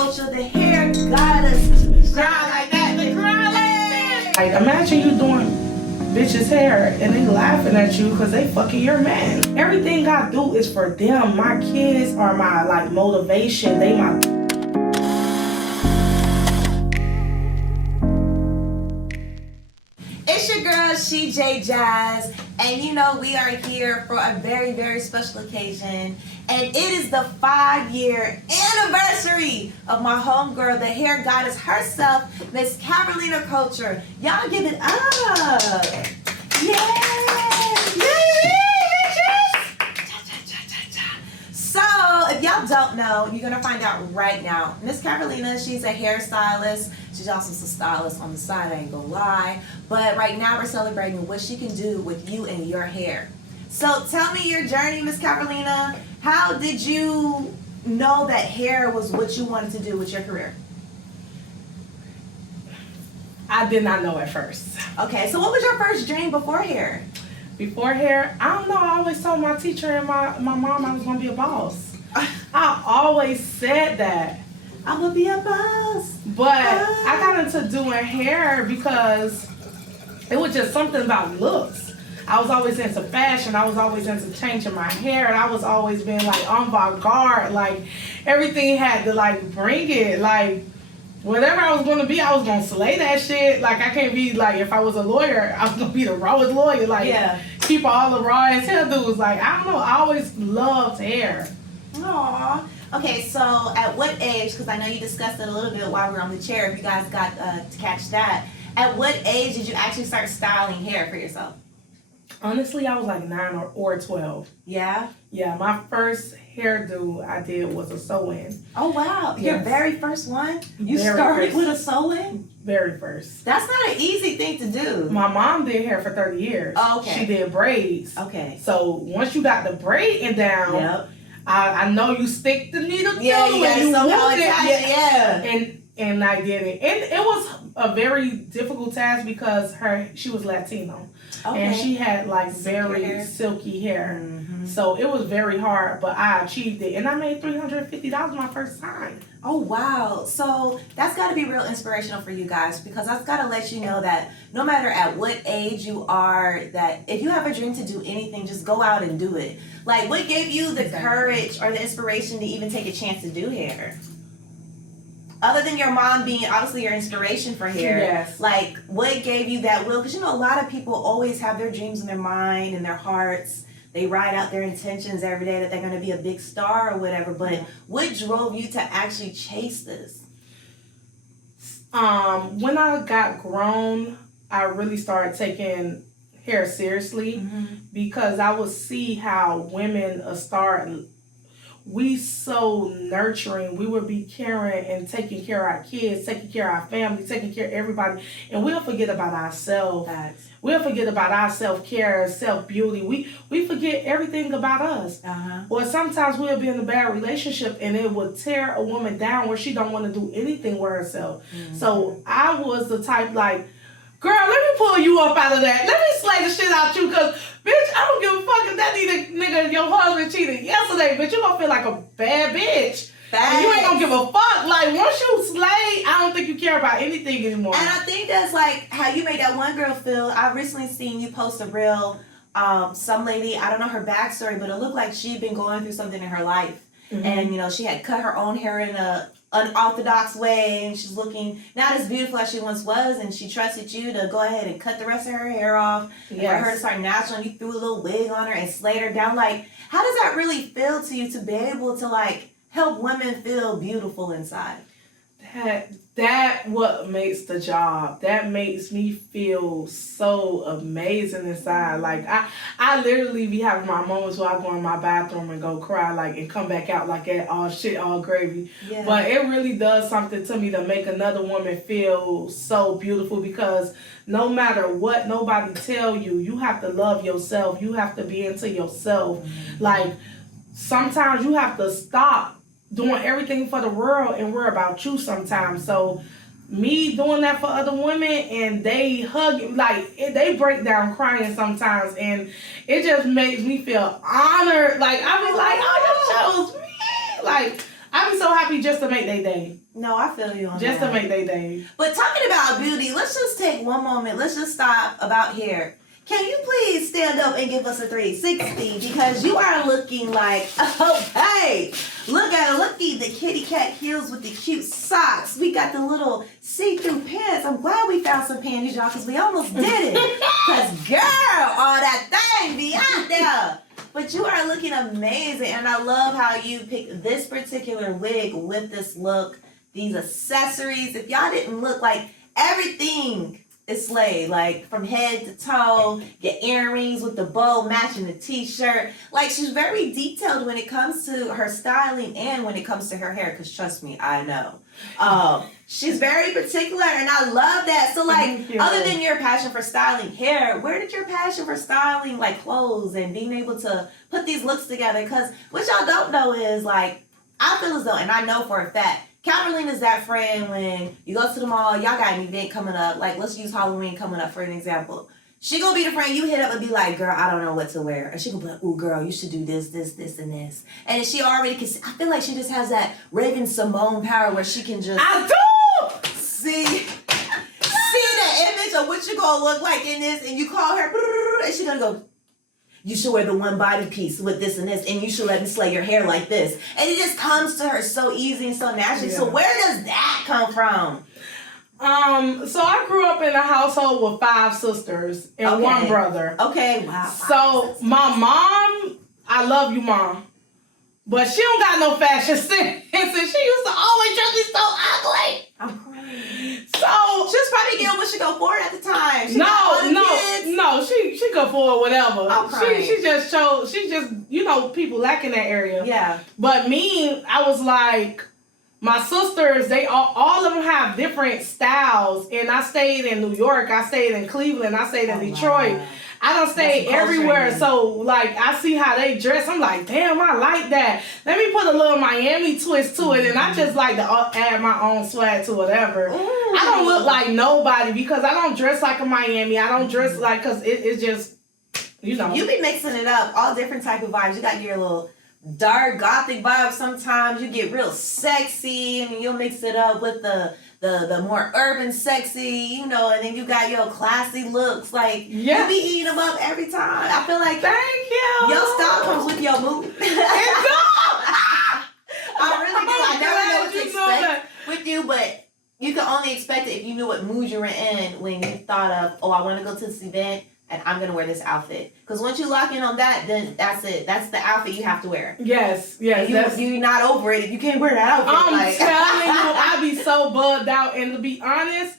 Culture, the hair goddess. Cry like that, the cry like that. Like, imagine you doing bitches' hair and they laughing at you because they fucking your man. Everything I do is for them. My kids are my like motivation. They my. It's your girl, She J Jazz, and you know we are here for a very, very special occasion, and it is the 5-year anniversary of my homegirl, the hair goddess herself, Miss Cavarlima Culture. Y'all give it up! Yeah! So, if y'all don't know, you're gonna find out right now. Miss Cavarlima, she's a hairstylist. She's also a stylist on the side, I ain't gonna lie. But right now we're celebrating what she can do with you and your hair. So tell me your journey, Miss Cavarlima. How did you know that hair was what you wanted to do with your career? I did not know at first. Okay, so what was your first dream before hair? Before hair, I don't know. I always told my teacher and my mom I was gonna be a boss. I always said that. I'm gonna be a boss. But I got into doing hair because it was just something about looks. I was always into fashion. I was always into changing my hair. And I was always being like avant-garde. Like everything had to like bring it. Like whatever I was going to be, I was going to slay that shit. Like I can't be like, if I was a lawyer, I was going to be the rawest lawyer. Like keep all the raw as hell dudes. Like I don't know. I always loved hair. Aww. Okay, so at what age, because I know you discussed it a little bit while we were on the chair, if you guys got to catch that, at what age did you actually start styling hair for yourself? Honestly, I was like 9 or 12. Yeah? Yeah, my first hairdo I did was a sew-in. Oh, wow. Yes. Your very first one? You Very started first. with a sew-in? Very first. That's not an easy thing to do. My mom did hair for 30 years. Oh, okay. She did braids. Okay. So once you got the braiding down, Yep. I know you stick the needle through Yeah, you and you somehow moved it. attach it, yeah. And I did it. And it was a very difficult task because she was Latino. Okay. And she had like Silky very hair. silky hair. Mm-hmm. So it was very hard, but I achieved it. And I made $350 my first time. Oh, wow. So that's got to be real inspirational for you guys, because that's got to let you know that no matter at what age you are, that if you have a dream to do anything, just go out and do it. Like, what gave you the courage or the inspiration to even take a chance to do hair? Other than your mom being obviously your inspiration for hair, Yes. like what gave you that will? Because you know a lot of people always have their dreams in their mind and their hearts. They write out their intentions every day that they're going to be a big star or whatever. But what drove you to actually chase this? When I got grown, I really started taking hair seriously because I would see how women start. We so nurturing. We would be caring and taking care of our kids, taking care of our family, taking care of everybody, and we'll forget about ourselves. We'll forget about our self-care, self-beauty. We forget everything about us. Or sometimes we'll be in a bad relationship and it will tear a woman down where she don't want to do anything with herself. So I was the type like, girl, let me pull you up out of that. Let me slay the shit out you, because, bitch, I don't give a fuck if that nigga, your husband cheated yesterday, bitch. You gonna feel like a bad bitch. And you ain't gonna give a fuck. Like, once you slay, I don't think you care about anything anymore. And I think that's like how you made that one girl feel. I recently seen you post a reel, some lady, I don't know her backstory, but it looked like she'd been going through something in her life. And, you know, she had cut her own hair in a unorthodox way, and she's looking not as beautiful as she once was, and she trusted you to go ahead and cut the rest of her hair off and for her to start natural, and you threw a little wig on her and slayed her down. Like, how does that really feel to you to be able to like help women feel beautiful inside? That what makes the job. That makes me feel so amazing inside. Like I literally be having my moments where I go in my bathroom and go cry, like, and come back out like that, all shit, all gravy. Yeah. But it really does something to me to make another woman feel so beautiful, because no matter what nobody tell you, you have to love yourself. You have to be into yourself. Like sometimes you have to stop doing everything for the world and worry about you sometimes. So me doing that for other women, and they hug, like they break down crying sometimes, and it just makes me feel honored. Like I be like, oh, you chose me. Like I be so happy just to make their day. No, I feel you on that. Just to make their day. But talking about beauty, let's just take one moment. Let's just stop about hair. Can you please stand up and give us a 360? Because you are looking like, okay. Look at the kitty cat heels with the cute socks. We got the little see-through pants. I'm glad we found some panties, y'all, because we almost did it. Because, girl, all that thing be out there. But you are looking amazing. And I love how you picked this particular wig with this look, these accessories. If y'all didn't look like everything is slayed, like from head to toe, your earrings with the bow matching the t-shirt. Like, she's very detailed when it comes to her styling and when it comes to her hair, because trust me, I know. She's very particular, and I love that. So, like, other than your passion for styling hair, where did your passion for styling, like, clothes and being able to put these looks together? Because what y'all don't know is, like, I feel as though, and I know for a fact, Cavarlima is that friend when you go to the mall, y'all got an event coming up. Like, let's use Halloween coming up for an example. She gonna be the friend you hit up and be like, girl, I don't know what to wear. Or she gonna be like, ooh, girl, you should do this, this, this, and this. And she already can see, I feel like she just has that Raven Simone power where she can just... I do! See the image of what you gonna look like in this, and you call her, and she gonna go, you should wear the one body piece with this and this, and you should let me slay your hair like this. And it just comes to her so easy and so naturally. Yeah. So where does that come from? So I grew up in a household with 5 sisters and 1 brother. Okay, wow. So my mom, I love you, Mom, but she don't got no fashion sense, and she used to always dress me so ugly. I'm crying. So she was probably getting what she go for at the time. She she could afford whatever. I'm crying. She just people lack in that area. Yeah. But me, I was like, my sisters, they all of them have different styles, and I stayed in New York, I stayed in Cleveland, I stayed in Detroit. Wow. I don't stay everywhere, so like I see how they dress. I'm like, damn, I like that. Let me put a little Miami twist to it, and I just like to add my own swag to whatever. I don't look like nobody because I don't dress like a Miami. I don't dress like, because it's just, you know. You be mixing it up, all different type of vibes. You got your little dark gothic vibe sometimes. You get real sexy, and you'll mix it up with the more urban sexy, and then you got your classy looks. Like, you be eating them up every time. I feel like thank you. Your style comes with your mood. It does. I really do. I never know what to expect with you, but you can only expect it if you knew what mood you were in when you thought of, oh, I want to go to this event and I'm going to wear this outfit. Because once you lock in on that, then that's it. That's the outfit you have to wear. Yes. You're not over it if you can't wear that outfit. I'm telling you, I be so bugged out. And to be honest,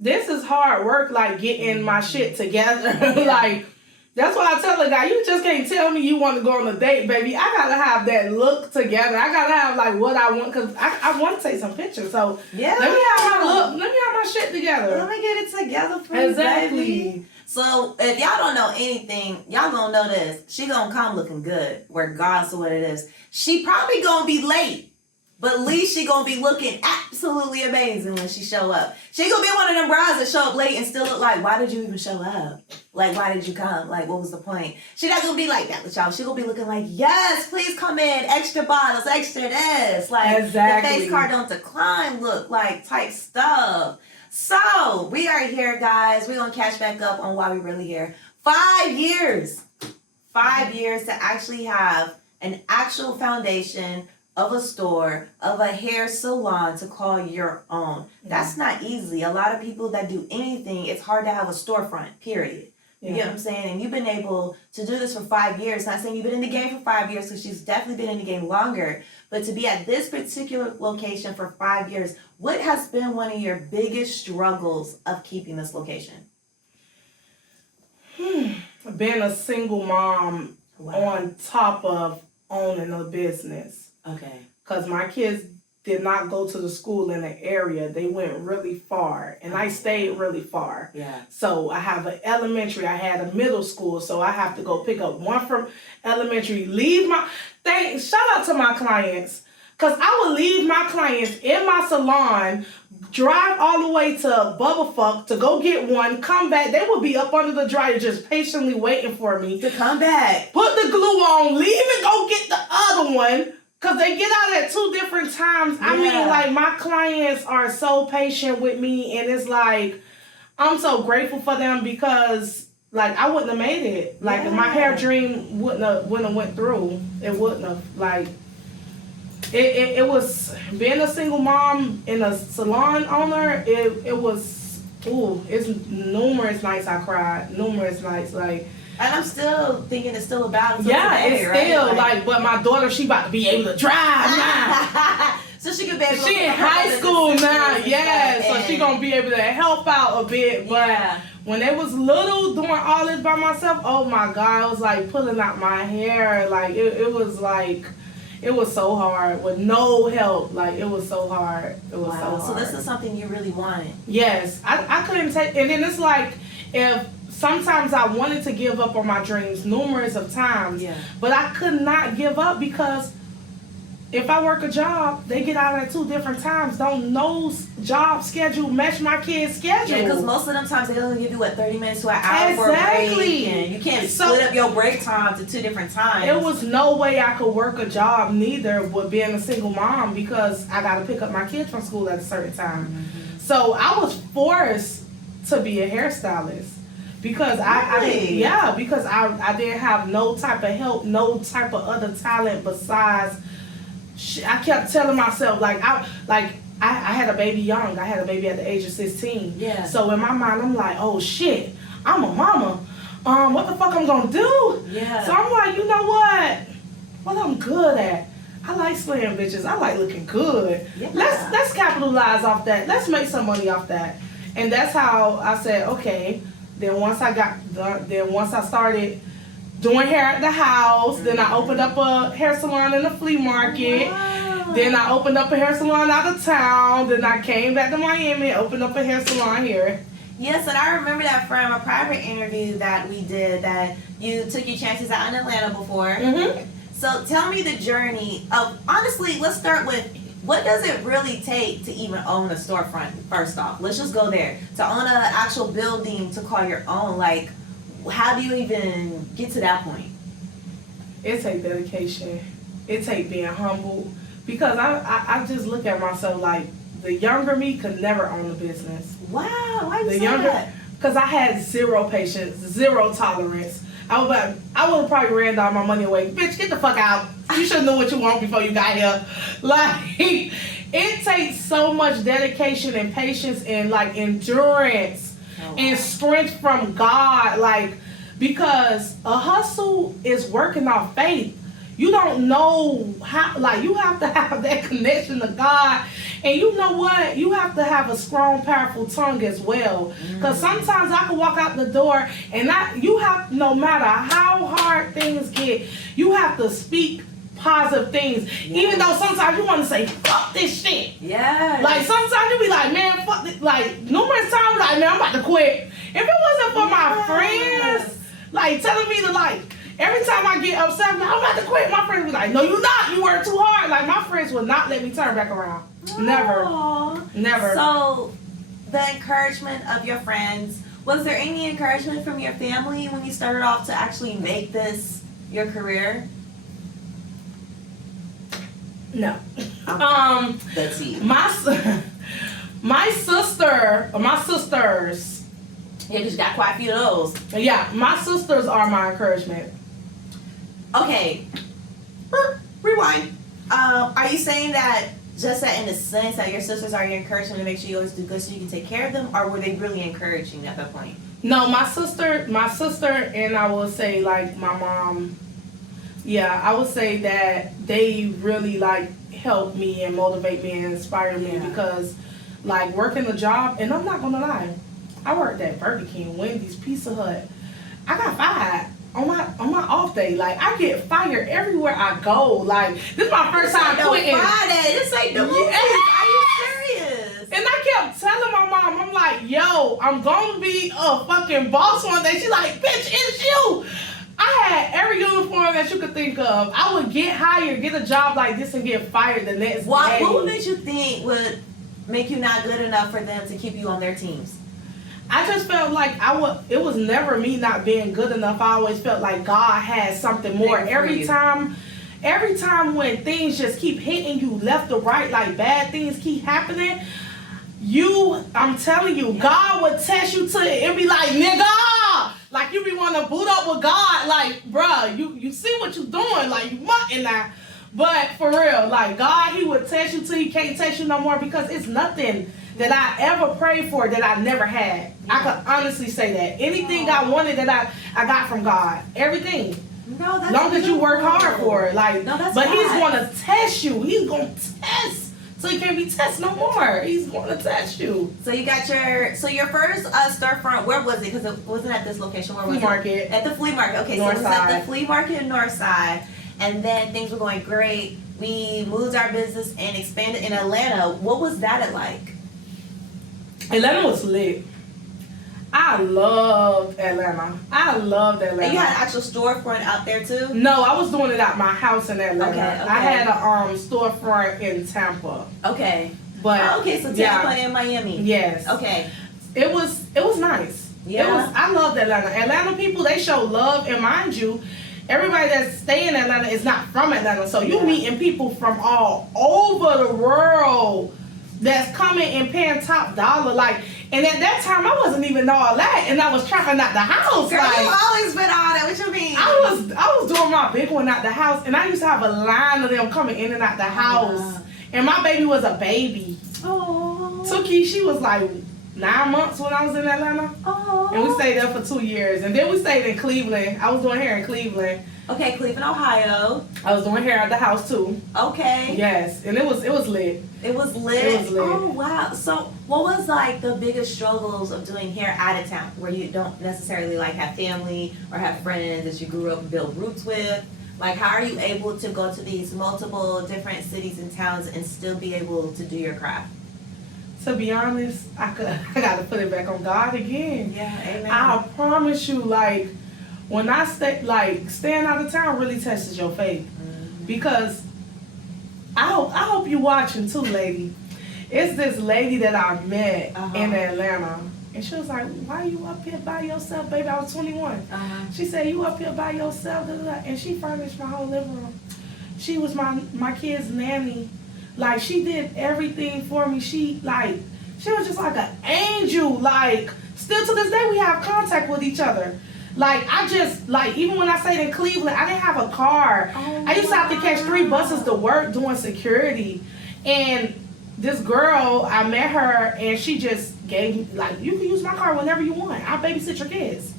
this is hard work, like getting my shit together. Like, that's why I tell a guy, you just can't tell me you want to go on a date, baby. I got to have that look together. I got to have, like, what I want, because I want to take some pictures. So, let me have my look. Let me have my shit together. Let me get it together for you, baby. So, if y'all don't know anything, y'all gonna know this. She gonna come looking good, regardless of what it is. She probably gonna be late, but at least she gonna be looking absolutely amazing when she show up. She gonna be one of them brides that show up late and still look like, why did you even show up? Like, why did you come? Like, what was the point? She not gonna be like that with y'all. She gonna be looking like, yes, please come in, extra bottles, extra this. Like, the face card don't decline look, like, type stuff. So, we are here, guys. We're going to catch back up on why we're really here. 5 years. 5 years to actually have an actual foundation of a store, of a hair salon to call your own. That's not easy. A lot of people that do anything, it's hard to have a storefront, period. You get what I'm saying? And you've been able to do this for 5 years. Not saying you've been in the game for 5 years, because she's definitely been in the game longer. But to be at this particular location for 5 years, what has been one of your biggest struggles of keeping this location? Being a single mom on top of owning a business. Okay. Because my kids did not go to the school in the area. They went really far, and I stayed really far. Yeah. So I have an elementary, I had a middle school, so I have to go pick up one from elementary, shout out to my clients, because I would leave my clients in my salon, drive all the way to Bubblefuck to go get one, come back. They would be up under the dryer just patiently waiting for me to come back. Put the glue on, leave and go get the other one, Cause they get out at 2 different times. I mean, like, my clients are so patient with me, and it's like, I'm so grateful for them because, like, I wouldn't have made it. Like, my hair dream wouldn't have went through. It wouldn't have. Like, it was being a single mom and a salon owner. It was, it's numerous nights I cried. Numerous nights, like. And I'm still thinking it's still about it. Yeah, it's still right? Like, but my daughter, she about to be able to drive now. So she could be able. She in high school now, yeah. So she gonna be able to help out a bit. But when they was little, doing all this by myself, oh my God, I was like pulling out my hair. Like it was like, it was so hard with no help. Like it was so hard. It was so hard. So this is something you really wanted. Yes, I couldn't take. And then it's like if. Sometimes I wanted to give up on my dreams numerous of times, but I could not give up because if I work a job, they get out at 2 different times. Don't no job schedule match my kid's schedule. Yeah, because most of them times they only give you 30 minutes to an hour for a break, and you can't split up your break time to 2 different times. There was no way I could work a job neither with being a single mom because I got to pick up my kids from school at a certain time. Mm-hmm. So I was forced to be a hairstylist. Because I didn't have no type of help, no type of other talent besides. I kept telling myself I had a baby young. I had a baby at the age of 16. Yeah. So in my mind, I'm like, oh shit, I'm a mama. What the fuck I'm gonna do? Yeah. So I'm like, you know what? What I'm good at. I like slaying bitches. I like looking good. Yeah. Let's capitalize off that. Let's make some money off that. And that's how I said, okay. Then once I started doing hair at the house, then I opened up a hair salon in the flea market. Wow. Then I opened up a hair salon out of town. Then I came back to Miami, opened up a hair salon here. Yes, and I remember that from a private interview that we did that you took your chances out in Atlanta before. Mm-hmm. So tell me the journey of, honestly, let's start with, what does it really take to even own a storefront, first off? Let's just go there. To own an actual building to call your own, like, how do you even get to that point? It takes dedication. It takes being humble. Because I just look at myself like, the younger me could never own a business. Wow, why you say that? Because I had 0 patience, 0 tolerance. I would have probably ran all my money away. Bitch, get the fuck out. You should know what you want before you got here. Like, it takes so much dedication and patience and, like, endurance and strength from God. Like, because a hustle is working off faith. You don't know how, like, you have to have that connection to God. And you know what? You have to have a strong, powerful tongue as well. Because sometimes I can walk out the door and you have, no matter how hard things get, you have to speak positive things. Yes. Even though sometimes you want to say, fuck this shit. Yeah. Like, sometimes you be like, man, fuck this. Like, numerous times, like, man, I'm about to quit. If it wasn't for my friends, like, telling me to, like, every time I get upset, I'm about to quit. My friends be like, no, you're not. You work too hard. Like, my friends would not let me turn back around. Aww. Never. So, the encouragement of your friends, was there any encouragement from your family when you started off to actually make this your career? No. Let's see. My sisters. Yeah, because you got quite a few of those. Yeah, my sisters are my encouragement. Okay. Rewind. Are you saying that just that in the sense that your sisters are your encouragement to make sure you always do good so you can take care of them, or were they really encouraging at that point? No, my sister, and I will say, like, my mom. Yeah, I would say that they really, like, help me and motivate me and inspire me because, like, working a job, and I'm not gonna lie, I worked at Burger King, Wendy's, Pizza Hut. I got fired on my off day. Like, I get fired everywhere I go. Like, this is my first time quitting. Friday. This ain't the movie. Are you serious? And I kept telling my mom, I'm like, yo, I'm gonna be a fucking boss one day. She's like, bitch, it's you. I had every uniform that you could think of. I would get hired, get a job like this, and get fired the next day. What made you think would make you not good enough for them to keep you on their teams? I just felt like it was never me not being good enough. I always felt like God had something more. Every time every time when things just keep hitting you left or right, like bad things keep happening, I'm telling you, God would test you to it and be like, nigga, like you be wanting to boot up with God, like, bruh, you see what you doing, like you mutting that. But for real, like God, he would test you till he can't test you no more, because it's nothing that I ever prayed for that I never had. I could honestly say that. Anything I wanted that I got from God. Everything. No, that's long as you work hard for it. Like, no, that's but right. he's gonna test you. He's gonna test. So you can't be tested no more. He's gonna test you. So you got your first storefront. Where was it? Because it wasn't at this location. Where was Flea market. At the flea market. Okay, so it was at the flea market in Northside, and then things were going great. We moved our business and expanded in Atlanta. What was that like? Atlanta was lit. I loved Atlanta. And you had an actual storefront out there too? No, I was doing it at my house in Atlanta. Okay. I had a storefront in Tampa. Okay. But okay, so Tampa and Miami. Yes. Okay. It was nice. Yeah. I loved Atlanta. Atlanta people, they show love, and mind you, everybody that stay in Atlanta is not from Atlanta. So you meeting people from all over the world that's coming and paying top dollar. Like, and at that time I wasn't even know all that, and I was trapping out the house. Girl, like, you always been all that. What you mean? I was doing my big one out the house, and I used to have a line of them coming in and out the house. And my baby was a baby. Oh. Tookie, she was like 9 months when I was in Atlanta. Oh. And we stayed there for 2 years. And then we stayed in Cleveland. I was doing hair in Cleveland. Okay, Cleveland, Ohio. I was doing hair at the house too. Okay. Yes. And it was lit. It was lit? It was lit. Oh, wow. So what was like the biggest struggles of doing hair out of town, where you don't necessarily like have family or have friends that you grew up and built roots with? Like, how are you able to go to these multiple different cities and towns and still be able to do your craft? To be honest, I gotta put it back on God again. Yeah, amen. I promise you, like, when I staying out of town really tests your faith. Mm-hmm. Because I hope you watching too, lady. It's this lady that I met in Atlanta. And she was like, why you up here by yourself, baby? I was 21. She said, you up here by yourself? Da, da, da. And she furnished my whole living room. She was my kid's nanny. Like, she did everything for me. She was just like an angel. Like, still to this day, we have contact with each other. Like, even when I stayed in Cleveland, I didn't have a car. Oh, I used to have to catch 3 buses to work doing security. And this girl, I met her, and she just gave me, like, you can use my car whenever you want. I'll babysit your kids.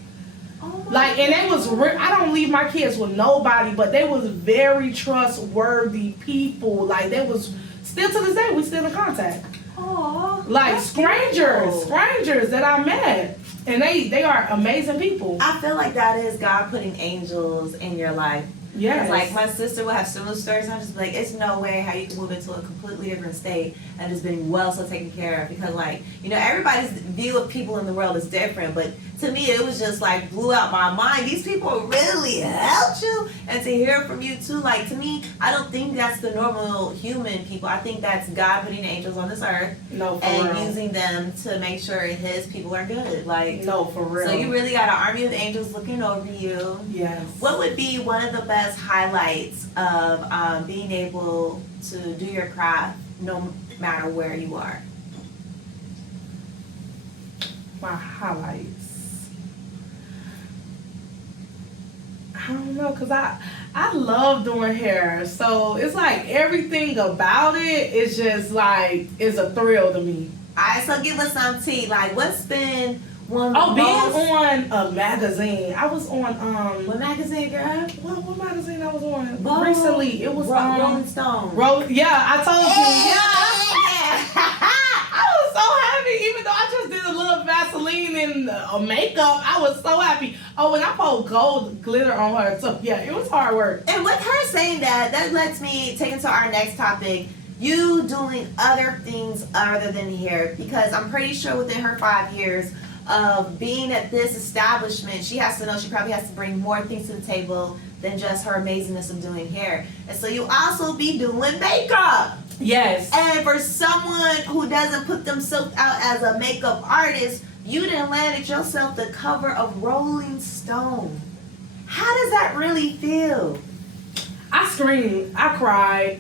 Oh, like, and they was I don't leave my kids with nobody, but they was very trustworthy people. Like, they was, still to this day, we still in contact. Oh, like strangers that I met, and they are amazing people. I feel like that is God putting angels in your life. Yes. Like, my sister will have similar stories, and I'm just like, it's no way how you can move into a completely different state and just being so taken care of. Because, like, you know, everybody's view of people in the world is different, but to me, it was just like blew out my mind. These people really helped you, and to hear from you too. Like, to me, I don't think that's the normal human people. I think that's God putting angels on this earth and using them to make sure His people are good. Like, no, for real. So you really got an army of angels looking over you. Yes. What would be one of the best highlights of being able to do your craft no matter where you are? My highlights. I don't know, cause I love doing hair, so it's like everything about it is just like it's a thrill to me. Alright, so give us some tea. Like, what's been one of the being most... on a magazine. I was on What magazine, girl? What magazine I was on Vogue. recently? It was Rolling Stone. Yeah, I told you. Yeah. I was so happy, even though I just did a little Vaseline and makeup. I was so happy. Oh, and I put gold glitter on her. So yeah, it was hard work. And with her saying that lets me take into our next topic. You doing other things other than hair, because I'm pretty sure within her 5 years of being at this establishment, she has to know she probably has to bring more things to the table than just her amazingness of doing hair. And so you also be doing makeup. Yes. And for someone who doesn't put themselves out as a makeup artist, you done landed yourself the cover of Rolling Stone. How does that really feel? I scream, I cry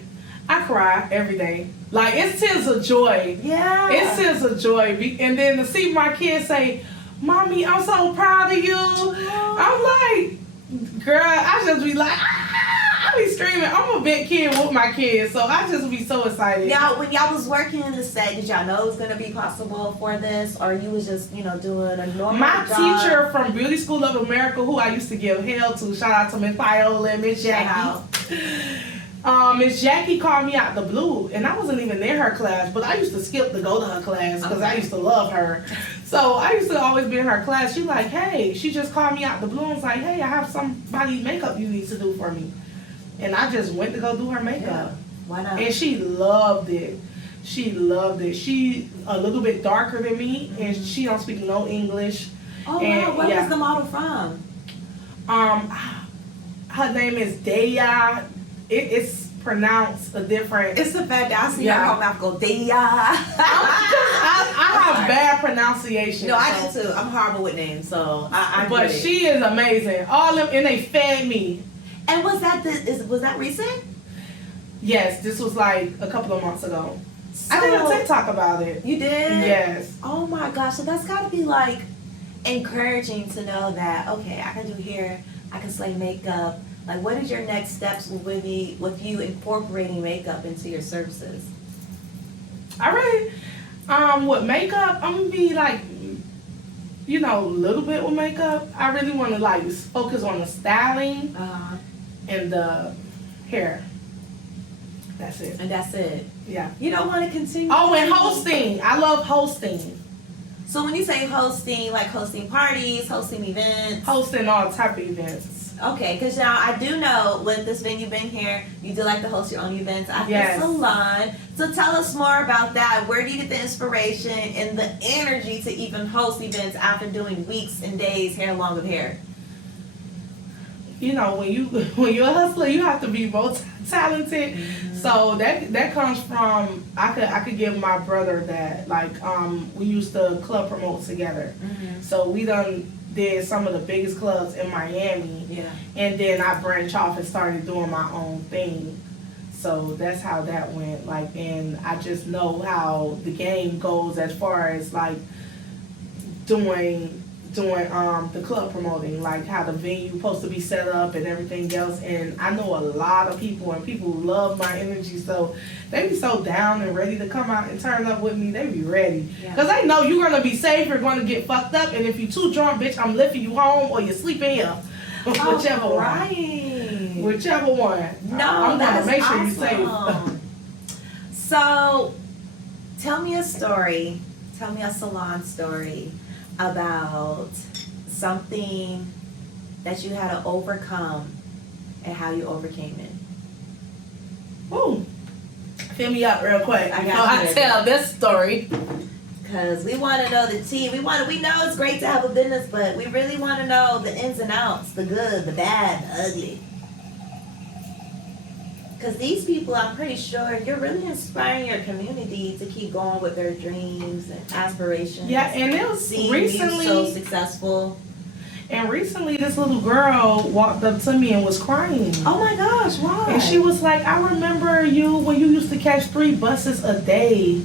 every day. Like, it's tears of joy. Yeah. It's tears of joy. And then to see my kids say, Mommy, I'm so proud of you. I'm like, girl, I just be like, I be screaming. I'm a big kid with my kids, so I just be so excited. Y'all, when y'all was working in the set, did y'all know it was gonna be possible for this, or you was just, doing a normal My job? teacher from Beauty School of America, who I used to give hell to, shout out to Miss Viola and Miss Jackie. Miss Jackie called me out the blue, and I wasn't even in her class, but I used to skip to go to her class because I used to love her. So I used to always be in her class. She like, hey, she just called me out the blue and was like, hey, I have somebody's makeup you need to do for me. And I just went to go do her makeup. Yeah. Why not? And she loved it. She loved it. She a little bit darker than me, and she don't speak no English. Oh, and, wow. Where was the model from? Her name is Daya. It's pronounced a different. It's the fact that I see Yeah. her come out go, Daya. I have bad pronunciation. No, I do too. I'm horrible with names, so I But get it. she is amazing. All them, and they fed me. And was that recent? Yes, this was like a couple of months ago. So, I did a TikTok about it. You did? Yes. Oh my gosh, so that's gotta be like encouraging to know that, okay, I can do hair, I can slay makeup. Like, what is your next steps with you incorporating makeup into your services? I really, with makeup, I'm gonna be like, a little bit with makeup. I really want to like focus on the styling and the hair. That's it. And that's it. Yeah. You don't want to continue. Oh, and hosting. I love hosting. So when you say hosting, like hosting parties, hosting events. Hosting all type of events. Okay, because now I do know with this venue been here, you do like to host your own events at Yes. the salon. So tell us more about that. Where do you get the inspiration and the energy to even host events after doing weeks and days hair long of hair? When you're a hustler, you have to be multi-talented. Mm-hmm. So that comes from I could give my brother that. Like we used to club promote together. Mm-hmm. So we did some of the biggest clubs in Miami. Yeah. And then I branched off and started doing my own thing. So that's how that went. Like, and I just know how the game goes as far as like doing the club promoting, like how the venue supposed to be set up and everything else. And I know a lot of people, and people love my energy, so they be so down and ready to come out and turn up with me. They be ready, because they know you're gonna be safe, you're gonna get fucked up, and if you too drunk, bitch, I'm lifting you home or you sleeping here. Whichever one. Whichever one. No, I'm that's gonna make sure awesome. you're safe. So tell me a story, tell me a salon story about something that you had to overcome and how you overcame it. Ooh. Fill me up real quick. I got before I you. tell this story. Because we want to know the tea. We know it's great to have a business, but we really want to know the ins and outs, the good, the bad, the ugly. Because these people, I'm pretty sure, you're really inspiring your community to keep going with their dreams and aspirations. Yeah, and it was Seeing recently. you so successful. And recently, this little girl walked up to me and was crying. Oh my gosh, why? And she was like, I remember you when you used to catch 3 buses a day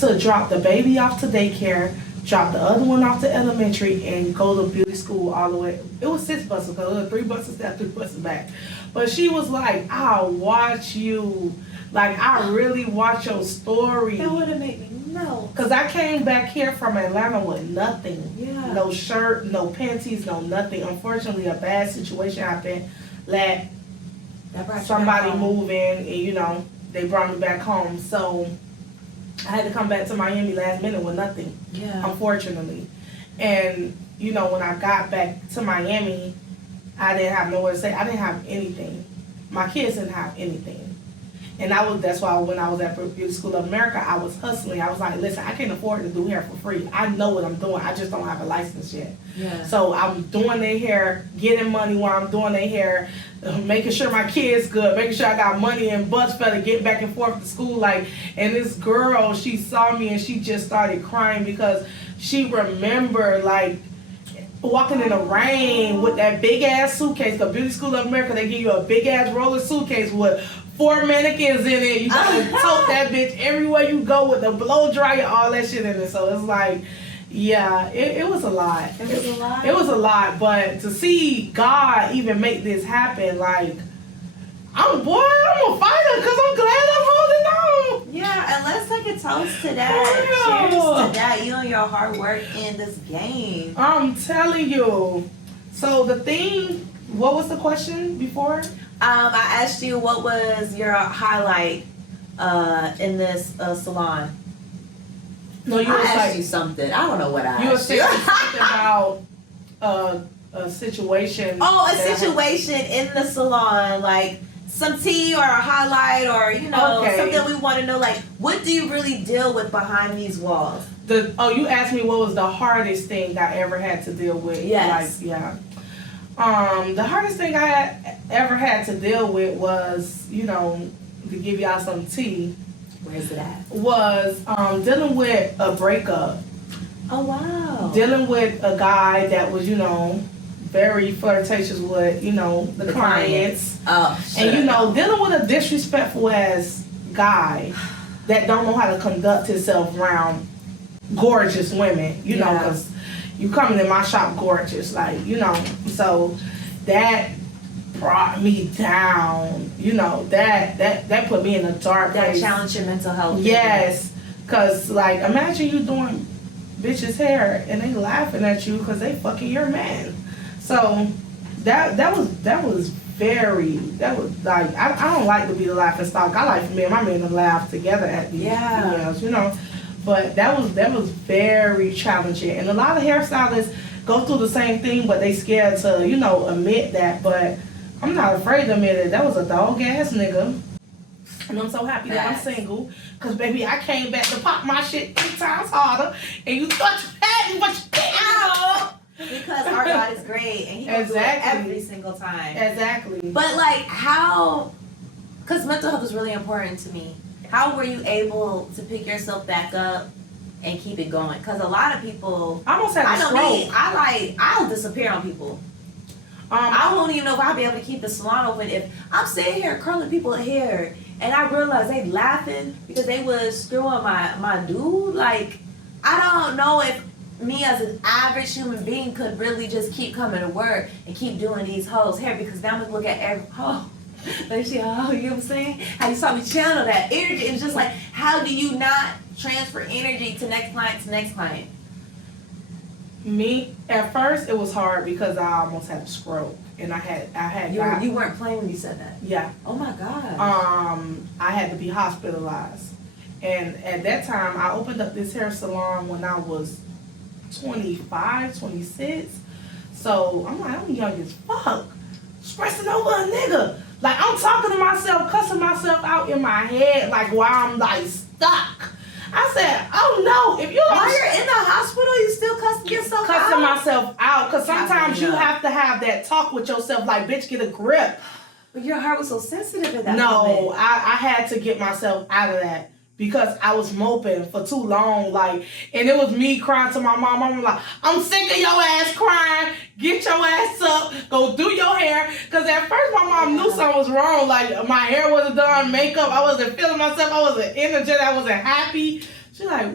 to drop the baby off to daycare, drop the other one off to elementary, and go to beauty school all the way. It was 6 buses, because there were 3 buses there, 3 buses back. But she was like, I'll watch you. Like, I really watch your story. That would have made me know. Because I came back here from Atlanta with nothing. Yeah. No shirt, no panties, no nothing. Unfortunately, a bad situation happened. Let That brought you somebody back home. move in, and they brought me back home. So I had to come back to Miami last minute with nothing, Yeah. unfortunately. And when I got back to Miami, I didn't have nowhere to stay. I didn't have anything. My kids didn't have anything. And that's why when I was at Beauty School of America, I was hustling. I was like, listen, I can't afford to do hair for free. I know what I'm doing. I just don't have a license yet. Yeah. So I'm doing their hair, getting money while I'm doing their hair, making sure my kids good, making sure I got money and bus fare to get back and forth to school. Like, and this girl, she saw me and she just started crying because she remembered, like, walking in the rain with that big ass suitcase. Cause Beauty School of America, they give you a big ass roller suitcase with 4 mannequins in it. You gotta tote that bitch everywhere you go with the blow dryer, all that shit in it. So it's like, yeah, it was a lot. It was a lot. It was a lot, but to see God even make this happen, like, I'm a fighter because I'm glad I'm holding on. Yeah, and let's take a toast to that. Yeah. Cheers to that. You and your hard work in this game. I'm telling you. So the thing, what was the question before? I asked you what was your highlight in this salon. No, you I was asked like you something. I don't know what I you were asked saying you. something about a situation. Oh, a that situation in the salon, like some tea or a highlight or, you know, Okay. something we want to know. Like, what do you really deal with behind these walls? You asked me what was the hardest thing I ever had to deal with. Yes. Like, yeah. The hardest thing I ever had to deal with was, you know, to give y'all some tea, Where's it at? was dealing with a breakup. Oh, wow. Dealing with a guy that was, you know, very flirtatious with, you know, the clients. Oh, shit. And, you know, dealing with a disrespectful ass guy that don't know how to conduct himself around gorgeous women, you know, because you coming in my shop gorgeous, like, you know. So that brought me down, you know, that put me in a dark That place. challenged your mental health. Yes, because, like, imagine you doing bitches' hair and they laughing at you because they fucking your man. So that was like, I don't like to be the laughing stock. I like for me and my man to laugh together at these females, you know. But that was very challenging, and a lot of hairstylists go through the same thing, but they scared to, you know, admit that. But I'm not afraid to admit it. That was a dog ass nigga. And I'm so happy that I'm single. Cause baby, I came back to pop my shit 3 times harder. And you thought you had me, but you didn't. Because our God is great and he will do it every single time. Exactly. But like how, because mental health is really important to me. How were you able to pick yourself back up and keep it going? Because a lot of people, I almost had a stroke. I'll disappear on people. I won't even know if I'll be able to keep the salon open if I'm sitting here curling people's hair and I realize they laughing because they was screwing my dude. Like, I don't know if me as an average human being could really just keep coming to work and keep doing these hoes' hair, because now I'm gonna look at every hoe. Like, you know what I'm saying? How you saw me channel that energy. It's just like, how do you not transfer energy to next client? Me, at first it was hard because I almost had a stroke, and I had You weren't playing when you said that. Yeah. Oh my God. I had to be hospitalized, and at that time I opened up this hair salon when I was 25, 26. So I'm like, I'm young as fuck, stressing over a nigga. Like, I'm talking to myself, cussing myself out in my head, like, while I'm like stuck. I said, oh no, if you don't. While you're in the hospital, you still cussing yourself out? Cussing myself out, because sometimes you have to have that talk with yourself, like, bitch, get a grip. But your heart was so sensitive at that moment. moment. No, I had to get myself out of that. Because I was moping for too long, like, and it was me crying to my mom. I'm like, I'm sick of your ass crying. Get your ass up. Go do your hair. Because at first my mom knew something was wrong. Like, my hair wasn't done, makeup. I wasn't feeling myself. I wasn't energetic. I wasn't happy. She's like,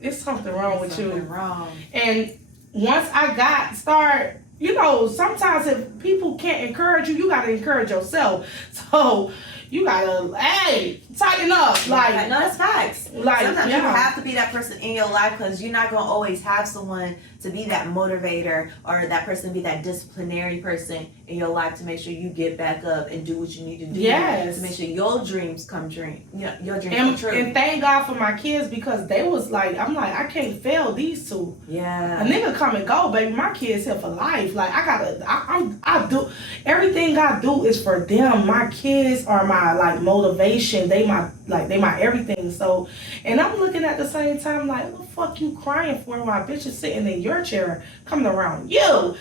it's something wrong with you. Wrong. And once I start, you know, sometimes if people can't encourage you, you got to encourage yourself. So you gotta, hey, tighten up. Like, no, that's facts. Like, sometimes you have to be that person in your life, because you're not gonna always have someone to be that motivator or that person to be that disciplinary person in your life to make sure you get back up and do what you need to do. Yes. To make sure your dreams come true. Your dreams come true. And thank God for my kids, because they was like, I'm like, I can't fail these two. Yeah. A nigga come and go, baby. My kids here for life. Like, I do everything I do is for them. My kids are my, like, motivation. They my everything. So, and I'm looking at the same time like, what the fuck you crying for? My bitch is sitting in your chair coming around you.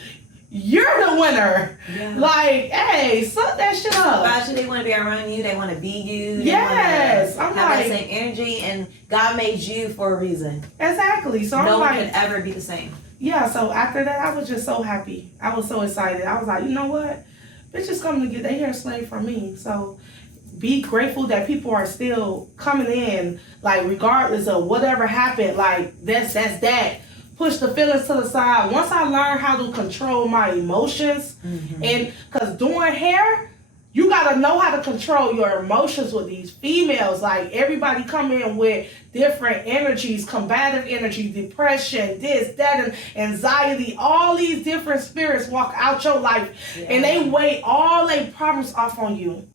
You're the winner. Yeah. Like, hey, suck that shit up. About you, they want to be around you. They want to be you. They Yes, I'm have like, that same energy, and God made you for a reason. Exactly. So no I'm one like, can ever be the same. yeah, so after that, I was just so happy. I was so excited. I was like, you know what? Bitches coming to get their hair slayed from me. So be grateful that people are still coming in, like, regardless of whatever happened. Like, that's that. Push the feelings to the side. Once I learned how to control my emotions, and because doing hair, you gotta know how to control your emotions with these females. Like, everybody come in with different energies, combative energy, depression, this, that, and anxiety. All these different spirits walk out your life, and they weigh all their problems off on you.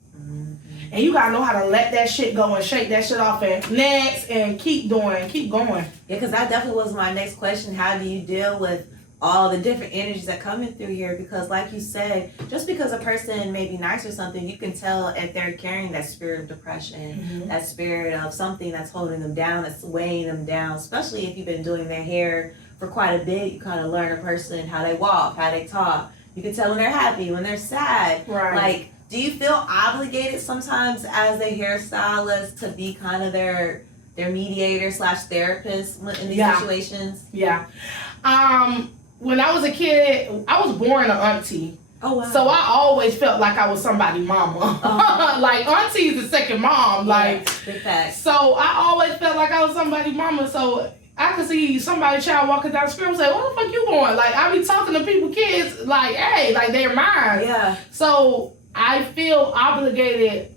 And you gotta know how to let that shit go and shake that shit off and next and keep going. Yeah, because that definitely was my next question. How do you deal with all the different energies that come in through here? Because like you said, just because a person may be nice or something, you can tell if they're carrying that spirit of depression, that spirit of something that's holding them down, that's weighing them down. Especially if you've been doing their hair for quite a bit, you kind of learn a person, how they walk, how they talk. You can tell when they're happy, when they're sad. Right. Like, do you feel obligated sometimes as a hairstylist to be kind of their mediator / therapist in these situations? Yeah. When I was a kid, I was born an auntie. Oh, wow. So I always felt like I was somebody's mama. Like, auntie is the second mom. Like, big fact. So I always felt like I was somebody's mama. So I could see somebody's child walking down the street and say, "Where the fuck you going?" Like, I be talking to people, kids, like, hey, like, they're mine. Yeah. So I feel obligated,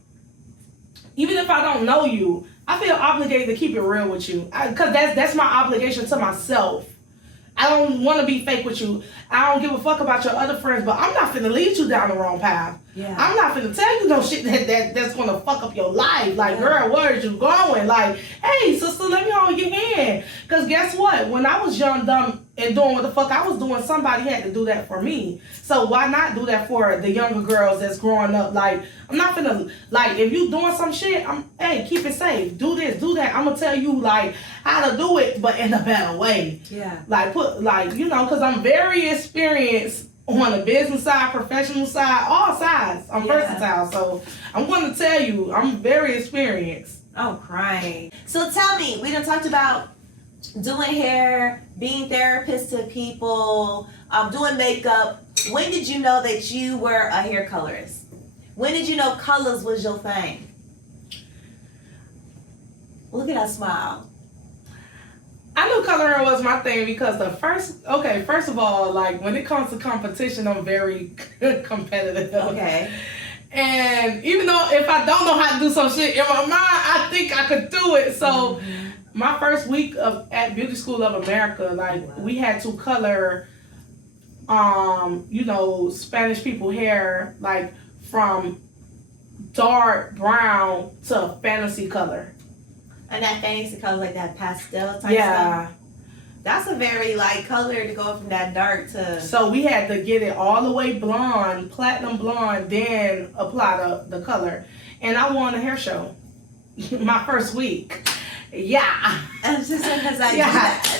even if I don't know you, I feel obligated to keep it real with you. Because that's my obligation to myself. I don't want to be fake with you. I don't give a fuck about your other friends, but I'm not finna lead you down the wrong path. Yeah. I'm not finna tell you no shit that's gonna fuck up your life. Like, girl, where is you going? Like, hey, sister, let me hold your hand. Because guess what? When I was young, dumb, and doing what the fuck I was doing, somebody had to do that for me. So why not do that for the younger girls that's growing up? Like, I'm not finna, like, if you doing some shit, hey, keep it safe. Do this, do that. I'm gonna tell you, like, how to do it, but in a better way. Yeah. Like, because I'm very experienced on the business side, professional side, all sides. I'm versatile, so I'm going to tell you, I'm very experienced. Oh, crying. So tell me, we done talked about doing hair, being therapist to people, doing makeup. When did you know that you were a hair colorist? When did you know colors was your thing? Look at that smile. I knew coloring was my thing because first of all, like, when it comes to competition, I'm very competitive. Okay. And even though if I don't know how to do some shit, in my mind, I think I could do it. So my first week at Beauty School of America, like, we had to color, Spanish people hair, like, from dark brown to fantasy color. And that fantasy color, like that pastel type stuff. That's a very light color to go from that dark to. So we had to get it all the way blonde, platinum blonde, then apply the color. And I won a hair show my first week. Yeah. And just because I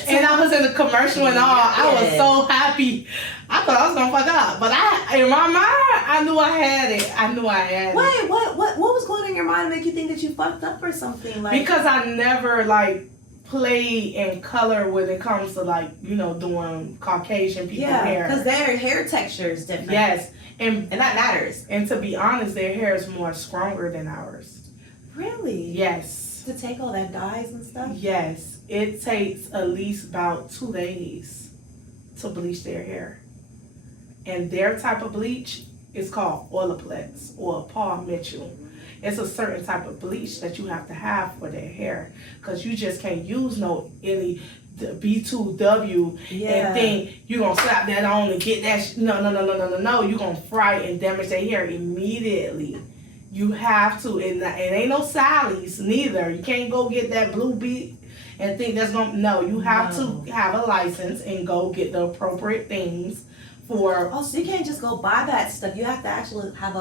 and I was in the commercial and all. I was so happy. I thought I was gonna fuck up, but in my mind, I knew I had it. Wait, what was going on in your mind to make you think that you fucked up or something? Like, because I never play in color when it comes to doing Caucasian people hair. Because their hair texture is different. Yes, and that matters. And to be honest, their hair is more stronger than ours. Really? Yes. To take all that dyes and stuff? Yes, it takes at least about 2 days to bleach their hair. And their type of bleach is called Olaplex or Paul Mitchell. It's a certain type of bleach that you have to have for their hair, because you just can't use any B2W and think you're going to slap that on and get that. No. You're going to fry and damage their hair immediately. You have to, and it ain't no Sally's neither. You can't go get that blue beat and think that's going to, no, you have to have a license and go get the appropriate things for. Oh, so you can't just go buy that stuff. You have to actually have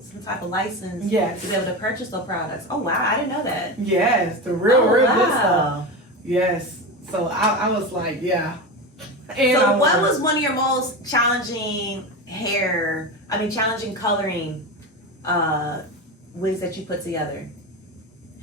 some type of license to be able to purchase those products. Oh, wow, I didn't know that. Yes, the real good stuff. Yes, so I was like, yeah. And so what was one of your most challenging coloring wigs that you put together?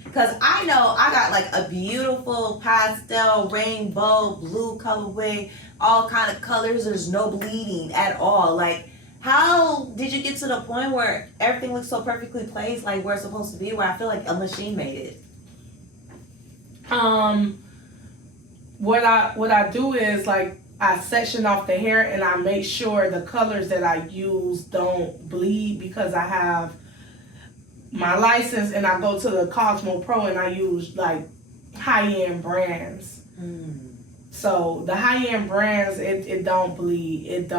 Because I know I got like a beautiful pastel, rainbow, blue colorway, all kind of colors. There's no bleeding at all. Like, how did you get to the point where everything looks so perfectly placed, like where it's supposed to be, where I feel like a machine made it? What I do is like I section off the hair and I make sure the colors that I use don't bleed because I have my license and I go to the Cosmo Pro and I use like high-end brands. So the high-end brands, it don't bleed. It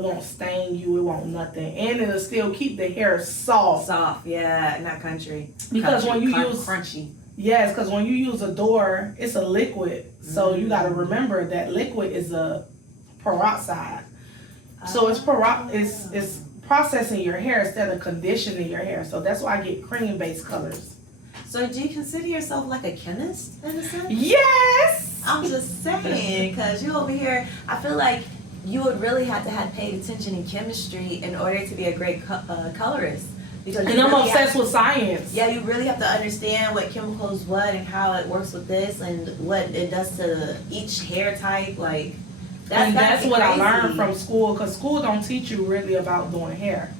won't stain you. It won't nothing. And it'll still keep the hair soft. Soft, yeah, not country. Because when you use crunchy. Yes, because when you use Adore, it's a liquid. So you got to remember that liquid is a peroxide. So it's processing your hair instead of conditioning your hair. So that's why I get cream-based colors. So do you consider yourself like a chemist in a sense? Yes! I'm just saying, because you over here, I feel like you would really have to have paid attention in chemistry in order to be a great colorist. Because and I'm obsessed with science. Yeah, you really have to understand what chemicals what and how it works with this and what it does to each hair type. Like, that's what I learned from school, because school don't teach you really about doing hair.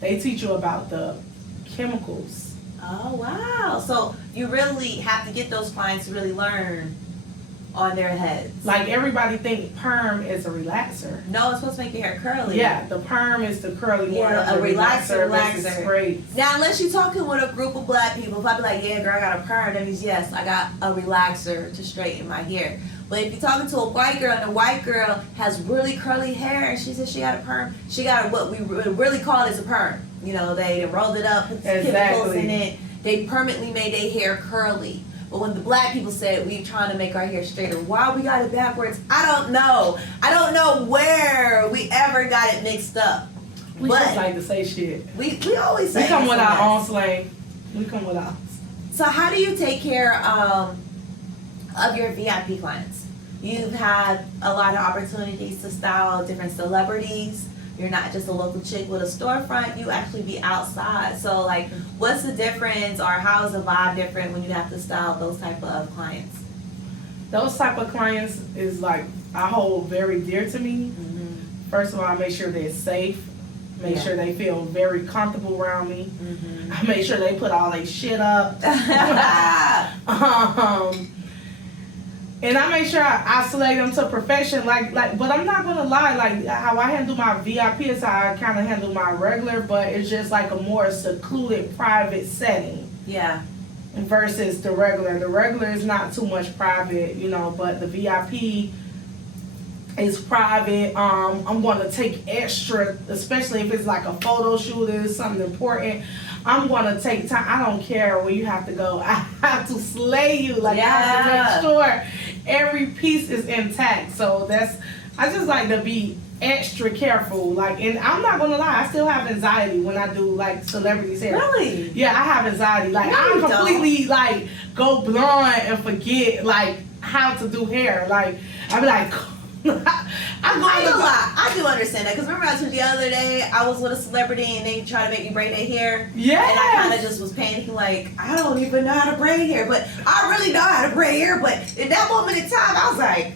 They teach you about the chemicals. Oh, wow. So you really have to get those clients to really learn on their heads. Like everybody think perm is a relaxer. No, it's supposed to make your hair curly. Yeah, the perm is the curly one. Yeah, a relaxer. Straight. Now, unless you're talking with a group of black people, if I be like, yeah, girl, I got a perm, that means yes, I got a relaxer to straighten my hair. But if you're talking to a white girl and the white girl has really curly hair and she says she got a perm, she got what we really call it as a perm. You know, they rolled it up, put chemicals in it. They permanently made their hair curly. But when the black people said we trying to make our hair straighter, why we got it backwards, I don't know. I don't know where we ever got it mixed up. We just like to say shit. We always say we come with our own slang. We come with ours. So how do you take care of your VIP clients? You've had a lot of opportunities to style different celebrities. You're not just a local chick with a storefront, you actually be outside. So like, what's the difference, or how is the vibe different when you have to style those type of clients? Those type of clients is like, I hold very dear to me. Mm-hmm. First of all, I make sure they're safe. Make sure they feel very comfortable around me. Mm-hmm. I make sure they put all their shit up. And I make sure I isolate them to perfection, like. But I'm not gonna lie, like how I handle my VIP is how I kind of handle my regular, but it's just like a more secluded, private setting. Yeah. Versus the regular. The regular is not too much private, you know, but the VIP is private. I'm gonna take extra, especially if it's like a photo shoot or something important. I'm gonna take time. I don't care where you have to go. I have to slay you. Like I have to make sure every piece is intact. So I just like to be extra careful. Like, and I'm not gonna lie, I still have anxiety when I do like celebrities hair. Really? Yeah, I have anxiety. Like no, I completely like go blonde and forget like how to do hair. Like I be like. I do understand that, because remember I told you the other day I was with a celebrity and they tried to make me braid their hair. Yeah. And I kind of just was panicking, like, I don't even know how to braid hair, but I really know how to braid hair. But in that moment in time, I was like,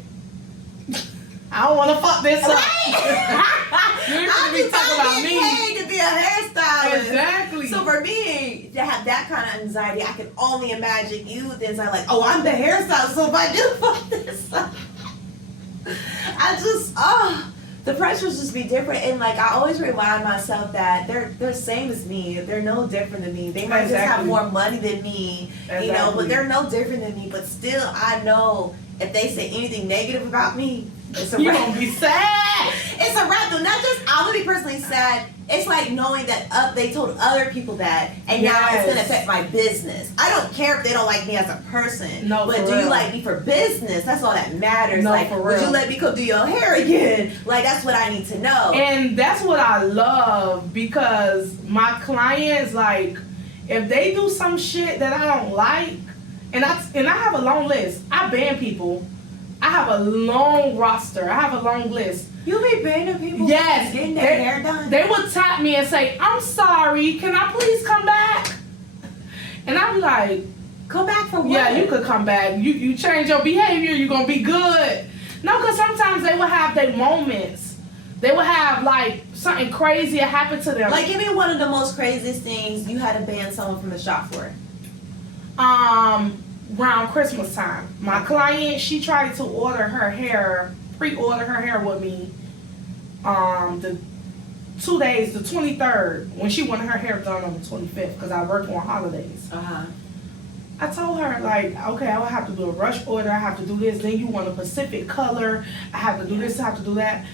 I don't want to fuck this up. I'm just not getting paid to be a hairstylist. Exactly. So for me to have that kind of anxiety, I can only imagine you then say like, oh, I'm the hairstylist, so if I do fuck this up, the pressures just be different. And like, I always remind myself that they're the same as me. They're no different than me. They might just have more money than me, you know, but they're no different than me. But still, I know if they say anything negative about me, it's a wrap. You're gonna be sad. It's a wrap. Though, not just I'm gonna be personally sad. It's like knowing that they told other people that, and now it's gonna affect my business. I don't care if they don't like me as a person. No, but do you like me for business? That's all that matters. No, like, for real. would you let me come do your hair again? Like, that's what I need to know. And that's what I love, because my clients, like, if they do some shit that I don't like, and I have a long list. I ban people. I have a long roster. I have a long list. You be banning people? Yes. Getting their hair done? They would tap me and say, I'm sorry, can I please come back? And I'd be like, Come back for what? Yeah, you could come back. You change your behavior, you're gonna be good. No, because sometimes they will have their moments. They will have like something crazy happen to them. Like, give me one of the most craziest things you had to ban someone from the shop for. Around Christmas time, my client, she tried to pre-order her hair with me. The 2 days, the 23rd, when she wanted her hair done on the 25th, because I work on holidays. I told her, like, okay, I will have to do a rush order. I have to do this. Then you want a specific color. I have to do this. I have to do that.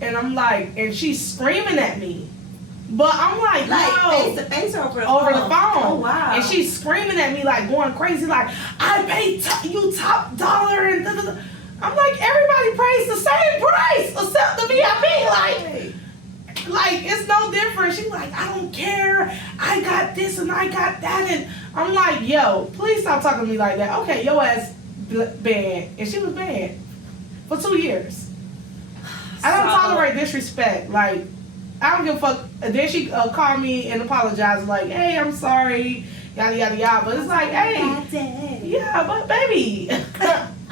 And I'm like, and she's screaming at me. But I'm like, no. Face to face or over the phone? Oh, wow. And she's screaming at me, like, going crazy, like, I paid you top dollar. And da-da-da. I'm like, everybody pays the same price except the VIP. Like, it's no different. She's like, I don't care. I got this and I got that. And I'm like, yo, please stop talking to me like that. Okay, your ass banned. And she was banned for 2 years. I don't tolerate disrespect. Like, I don't give a fuck. And then she called me and apologized, like, hey, I'm sorry, yada, yada, yada. But it's like, hey, yeah, but baby, I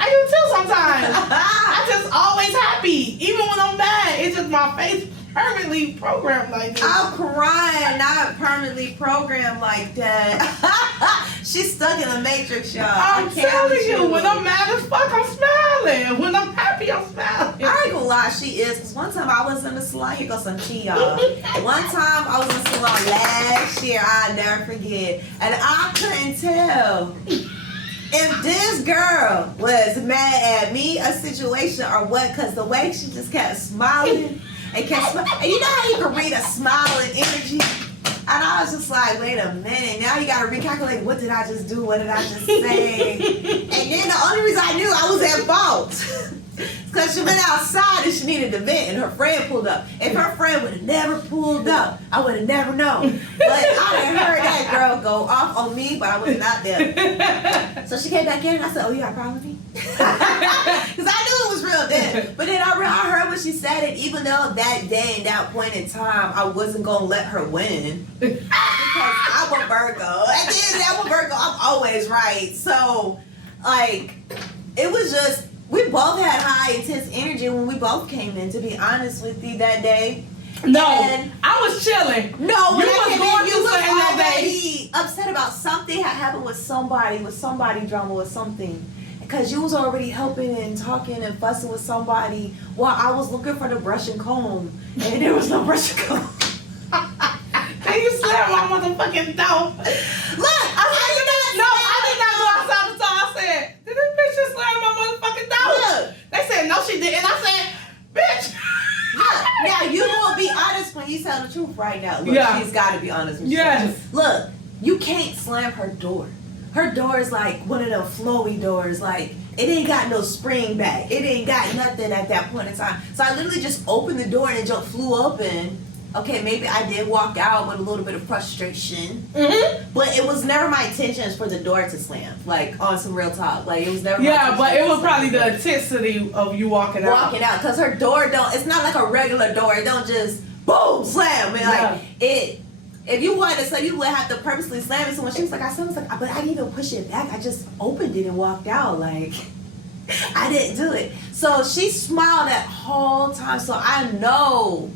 do too sometimes. I just always happy. Even when I'm mad, it's just my face permanently programmed like this. I'm crying, not permanently programmed like that. She's stuck in a matrix, y'all. I'm telling you, when I'm mad as fuck, I'm smiling. When I'm happy, I'm smiling. I ain't gonna lie, she is. Because one time I was in the salon, here goes some tea, y'all. One time I was in the salon last year, I'll never forget. And I couldn't tell if this girl was mad at me, a situation, or what. Because the way she just kept smiling. And you know how you can read a smile and energy? And I was just like, wait a minute. Now you got to recalculate, what did I just do? What did I just say? And then the only reason I knew I was at fault because she went outside and she needed to vent and her friend pulled up. If her friend would have never pulled up, I would have never known. But I done heard that girl go off on me, but I was not there. So she came back in and I said, oh, you got a problem with me? Because I knew it was real then. But then I heard what she said, and even though that day and that point in time, I wasn't going to let her win. Because I'm a Virgo. At the end of the day, I'm a Virgo. I'm always right. So, like, it was just, we both had high, intense energy when we both came in, to be honest with you, that day. No, and I was chilling. No, you was going through something that day. Upset about something had happened with somebody drama with something. Because you was already helping and talking and fussing with somebody while I was looking for the brush and comb. And there was no brush and comb. And you slammed my motherfucking door. Look, I did not go outside the door. I said, did this bitch just slam my motherfucking door? Look. They said, no, she didn't. I said, bitch. Look, now you gonna be honest when you tell the truth right now. Look, Yeah. she's got to be honest with Yes. you. Look, you can't slam her door. Her door is like one of them flowy doors. Like, it ain't got no spring back. It ain't got nothing at that point in time. So I literally just opened the door and it just flew open. Okay, maybe I did walk out with a little bit of frustration. Mm-hmm. But it was never my intentions for the door to slam. Like, on some real talk. Like, it was never Yeah, but it was probably the intensity of you walking out. Walking out. Because her door it's not like a regular door. It don't just, boom, slam. And like, if you wanted to slam, you would have to purposely slam it. So when she was like, but I didn't even push it back. I just opened it and walked out. Like, I didn't do it. So she smiled that whole time. So I know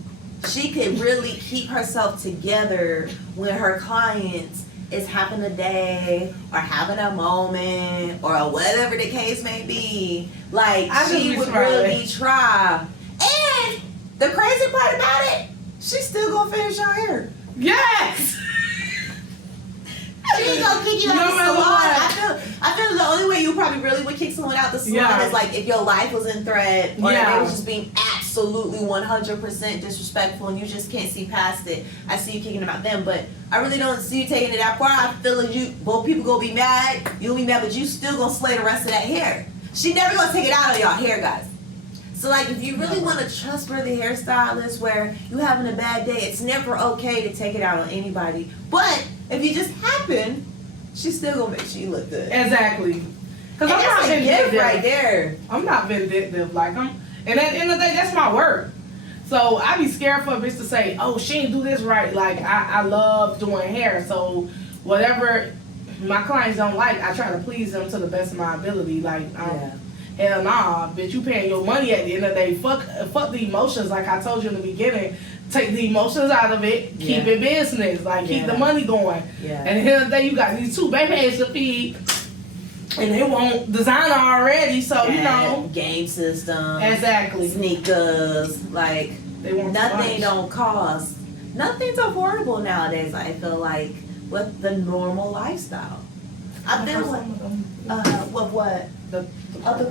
she could really keep herself together when her clients is having a day or having a moment or whatever the case may be. Like, she would really try. And the crazy part about it, she's still gonna finish your hair. Yes! She ain't gonna kick you out the salon. I feel the only way you probably really would kick someone out the salon is like if your life was in threat or they was just being absolutely 100% disrespectful and you just can't see past it. I see you kicking them out them, but I really don't see you taking it that far. I feel like both people gonna be mad, you'll be mad, but you still gonna slay the rest of that hair. She never gonna take it out on y'all hair, guys. So, like, if you really want a trustworthy hairstylist where you having a bad day, it's never okay to take it out on anybody. But if you just happen, she's still gonna make sure you look good. Exactly. Because I'm not vindictive right there. I'm not vindictive. Like, and at the end of the day, that's my work. So I be scared for a bitch to say, oh, she ain't do this right. Like, I love doing hair. So whatever my clients don't like, I try to please them to the best of my ability. Like, hell nah, bitch, you paying your money at the end of the day. Fuck the emotions, like I told you in the beginning. Take the emotions out of it, keep it business, like keep the money going. And at the end of the day, you got these 2 babies to feed, and they want designer already, so you know. Game system. Exactly. Sneakers, like they want nothing don't cost. Nothing's affordable nowadays, I feel like, with the normal lifestyle. I've been with what? The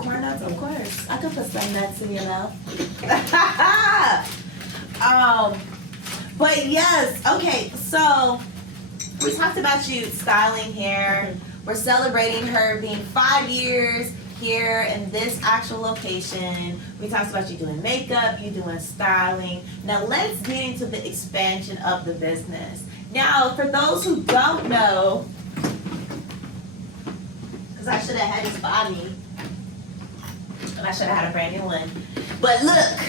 corn nuts, of course. I could put some nuts in your mouth. But yes, okay, so we talked about you styling hair. We're celebrating her being 5 years here in this actual location. We talked about you doing makeup, you doing styling. Now let's get into the expansion of the business. Now, for those who don't know, because I should have had this by me, and I should have had a brand new one. But look,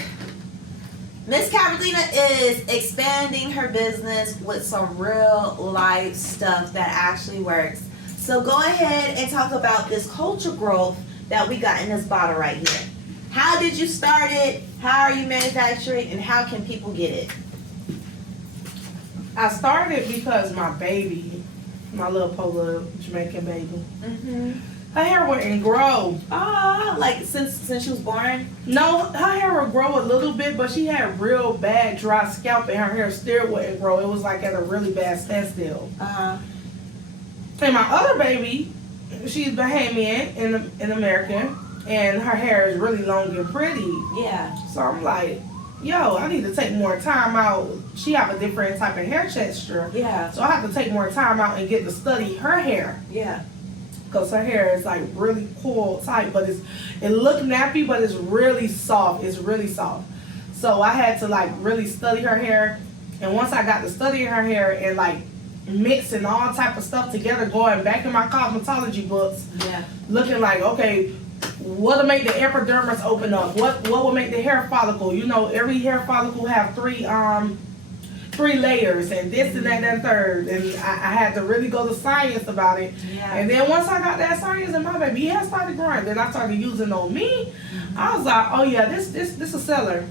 Miss Cavarlima is expanding her business with some real life stuff that actually works. So go ahead and talk about this culture growth that we got in this bottle right here. How did you start it? How are you manufacturing? And how can people get it? I started because my baby, my little polar Jamaican baby, her hair wouldn't grow. Oh, like since she was born? No, her hair would grow a little bit, but she had real bad dry scalp and her hair still wouldn't grow. It was like at a really bad standstill. And my other baby, she's Bahamian in America, and her hair is really long and pretty. Yeah. So I'm like, yo, I need to take more time out. She have a different type of hair texture. Yeah. So I have to take more time out and get to study her hair. Yeah. Because her hair is like really coiled tight, but it look nappy, but it's really soft. It's really soft. So I had to like really study her hair. And once I got to study her hair and like mixing all type of stuff together, going back in my cosmetology books, looking like, okay, what'll make the epidermis open up? What will make the hair follicle? You know, every hair follicle have three layers and this and that and third. And I had to really go to science about it. Yeah. And then once I got that science in my baby hair started growing, then I started using on me. I was like, oh yeah, this a seller.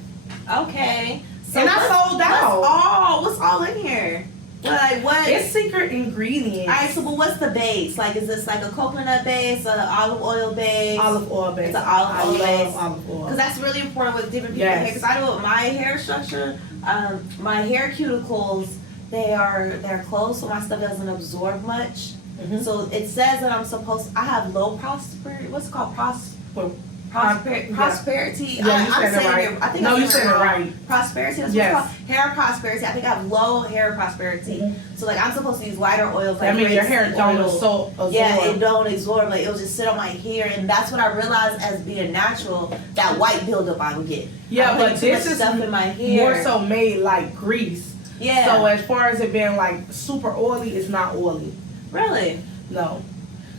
Okay. So and I sold out. What's all in here? Like what? It's secret ingredients. Alright, so but what's the base? Like, is this like a coconut base, an olive oil base? Olive oil base. It's an olive oil base. Olive oil. Because that's really important with different people's hair. Because I know with my hair structure, my hair cuticles, they're closed, so my stuff doesn't absorb much. So it says that I'm supposed. I have low prosperity. What's it called? Prosperity. Yeah, you said it right. I think you said it right. Prosperity. That's what it's called. Hair prosperity. I think I have low hair prosperity. So like I'm supposed to use lighter oils. That means your hair don't absorb. Yeah, it don't absorb. Like it'll just sit on my hair, and that's what I realized as being natural. That white buildup I would get. Yeah, but this is stuff in my hair. More so made like grease. Yeah. So as far as it being like super oily, it's not oily. Really? No.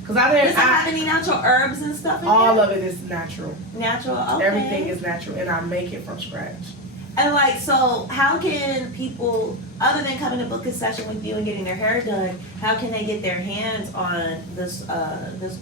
Cause I didn't. Does it have any natural herbs and stuff in all here? of it is natural. Natural. Okay. Everything is natural, and I make it from scratch. And like, so how can people, other than coming to book a session with you and getting their hair done, how can they get their hands on this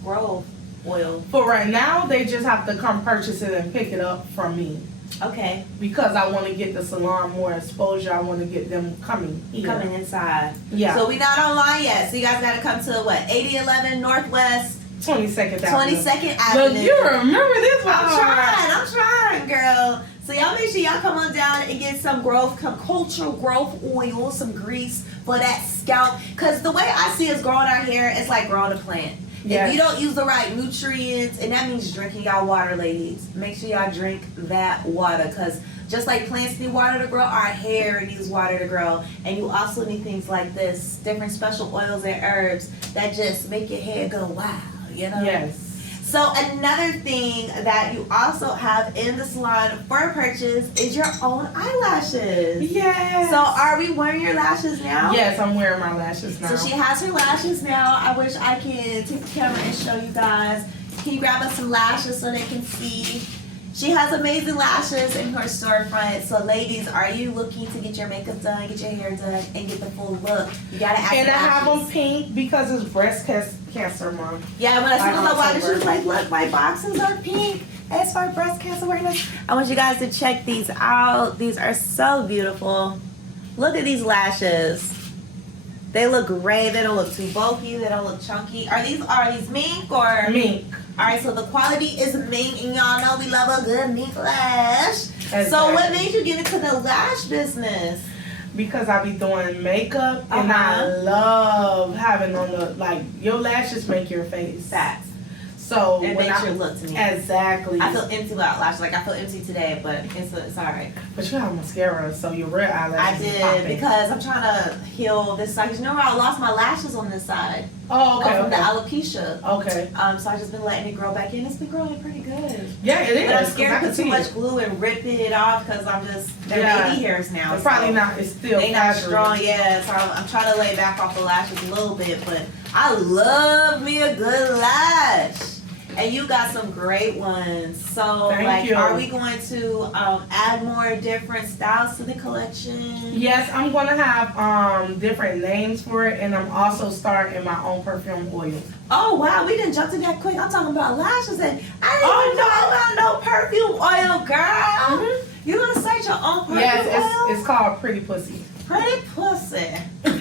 growth oil? For right now, they just have to come purchase it and pick it up from me. Okay. Because I want to get the salon more exposure. I want to get them coming here. Coming inside. Yeah. So we not online yet. So you guys got to come to what? 8011 Northwest 22nd Avenue. 22nd Avenue. But you remember this one. I'm trying, girl. So y'all make sure y'all come on down and get some cultural growth oil, some grease for that scalp. Because the way I see us growing our hair, it's like growing a plant. Yes. If you don't use the right nutrients, and that means drinking y'all water, ladies. Make sure y'all drink that water, because just like plants need water to grow, our hair needs water to grow. And you also need things like this, different special oils and herbs that just make your hair go wow, you know? Yes. So another thing that you also have in the salon for purchase is your own eyelashes. Yes. So are we wearing your lashes now? Yes, I'm wearing my lashes now. So she has her lashes now. I wish I can take the camera and show you guys. Can you grab us some lashes so they can see? She has amazing lashes in her storefront. So, ladies, are you looking to get your makeup done, get your hair done, and get the full look? You gotta add And I have lashes. them pink because it's breast cancer month. Yeah, when I saw the walk, she October. was like, "Look, my boxes are pink. It's for breast cancer awareness." I want you guys to check these out. These are so beautiful. Look at these lashes. They look great. They don't look too bulky. They don't look chunky. Are these mink or Mink. All right, so the quality is mink, and y'all know we love a good mink lash. Exactly. So what made you get into the lash business? Because I be doing makeup and I love having on the, like, your lashes make your face. Facts. So It when makes I, your look to me. exactly. I feel empty without lashes. Like I feel empty today, but it's all right. But you have mascara, so your real I eyelashes is did popping. because I'm trying to heal this side. 'Cause you know where I lost my lashes on this side? Oh, okay. From the Okay. alopecia. Okay. So I just been letting it grow back in. It's been growing pretty good. Yeah, it is. But I'm 'cause scared I to can put too see much it. glue and rip it off because they're Yeah. baby hairs now. It's probably so not. It's still they not fragile. strong. Yeah, so I'm trying to lay back off the lashes a little bit, but I love me a good lash. And you got some great ones. So, Thank you. are we going to add more different styles to the collection? Yes, I'm gonna have different names for it, and I'm also starting my own perfume oil. Oh wow, we didn't jump to that quick. I'm talking about lashes, and I didn't even know about no perfume oil, girl. Mhm. You gonna start your own perfume Yes, oil? it's called Pretty Pussy. Pretty pussy. Pretty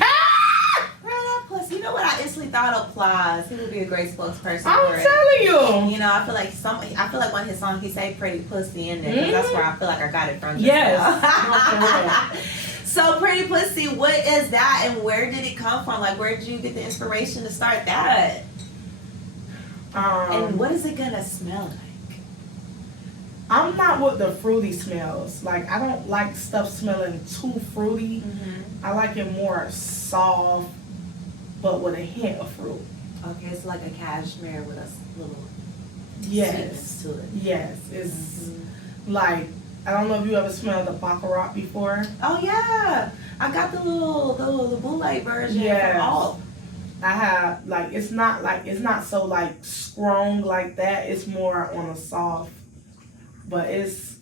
pussy. You know what? I instantly thought of Plies. He would be a great spokesperson I'm for it. telling you. You know, I feel like one of his songs he say "pretty pussy" in there. 'Cause that's where I feel like I got it from. just Yes. now. So, Pretty Pussy, what is that, and where did it come from? Like, where did you get the inspiration to start that? And what is it gonna smell like? I'm not with the fruity smells. Like, I don't like stuff smelling too fruity. I like it more soft, but with a hint of fruit. Okay, it's like a cashmere with a little Yes. sweetness to it. Yes. It's like, I don't know if you ever smelled the baccarat before. Oh yeah, I got the bootleg version Yes. from Alt. I have, like, it's not so like strong like that. It's more on a soft, but it's.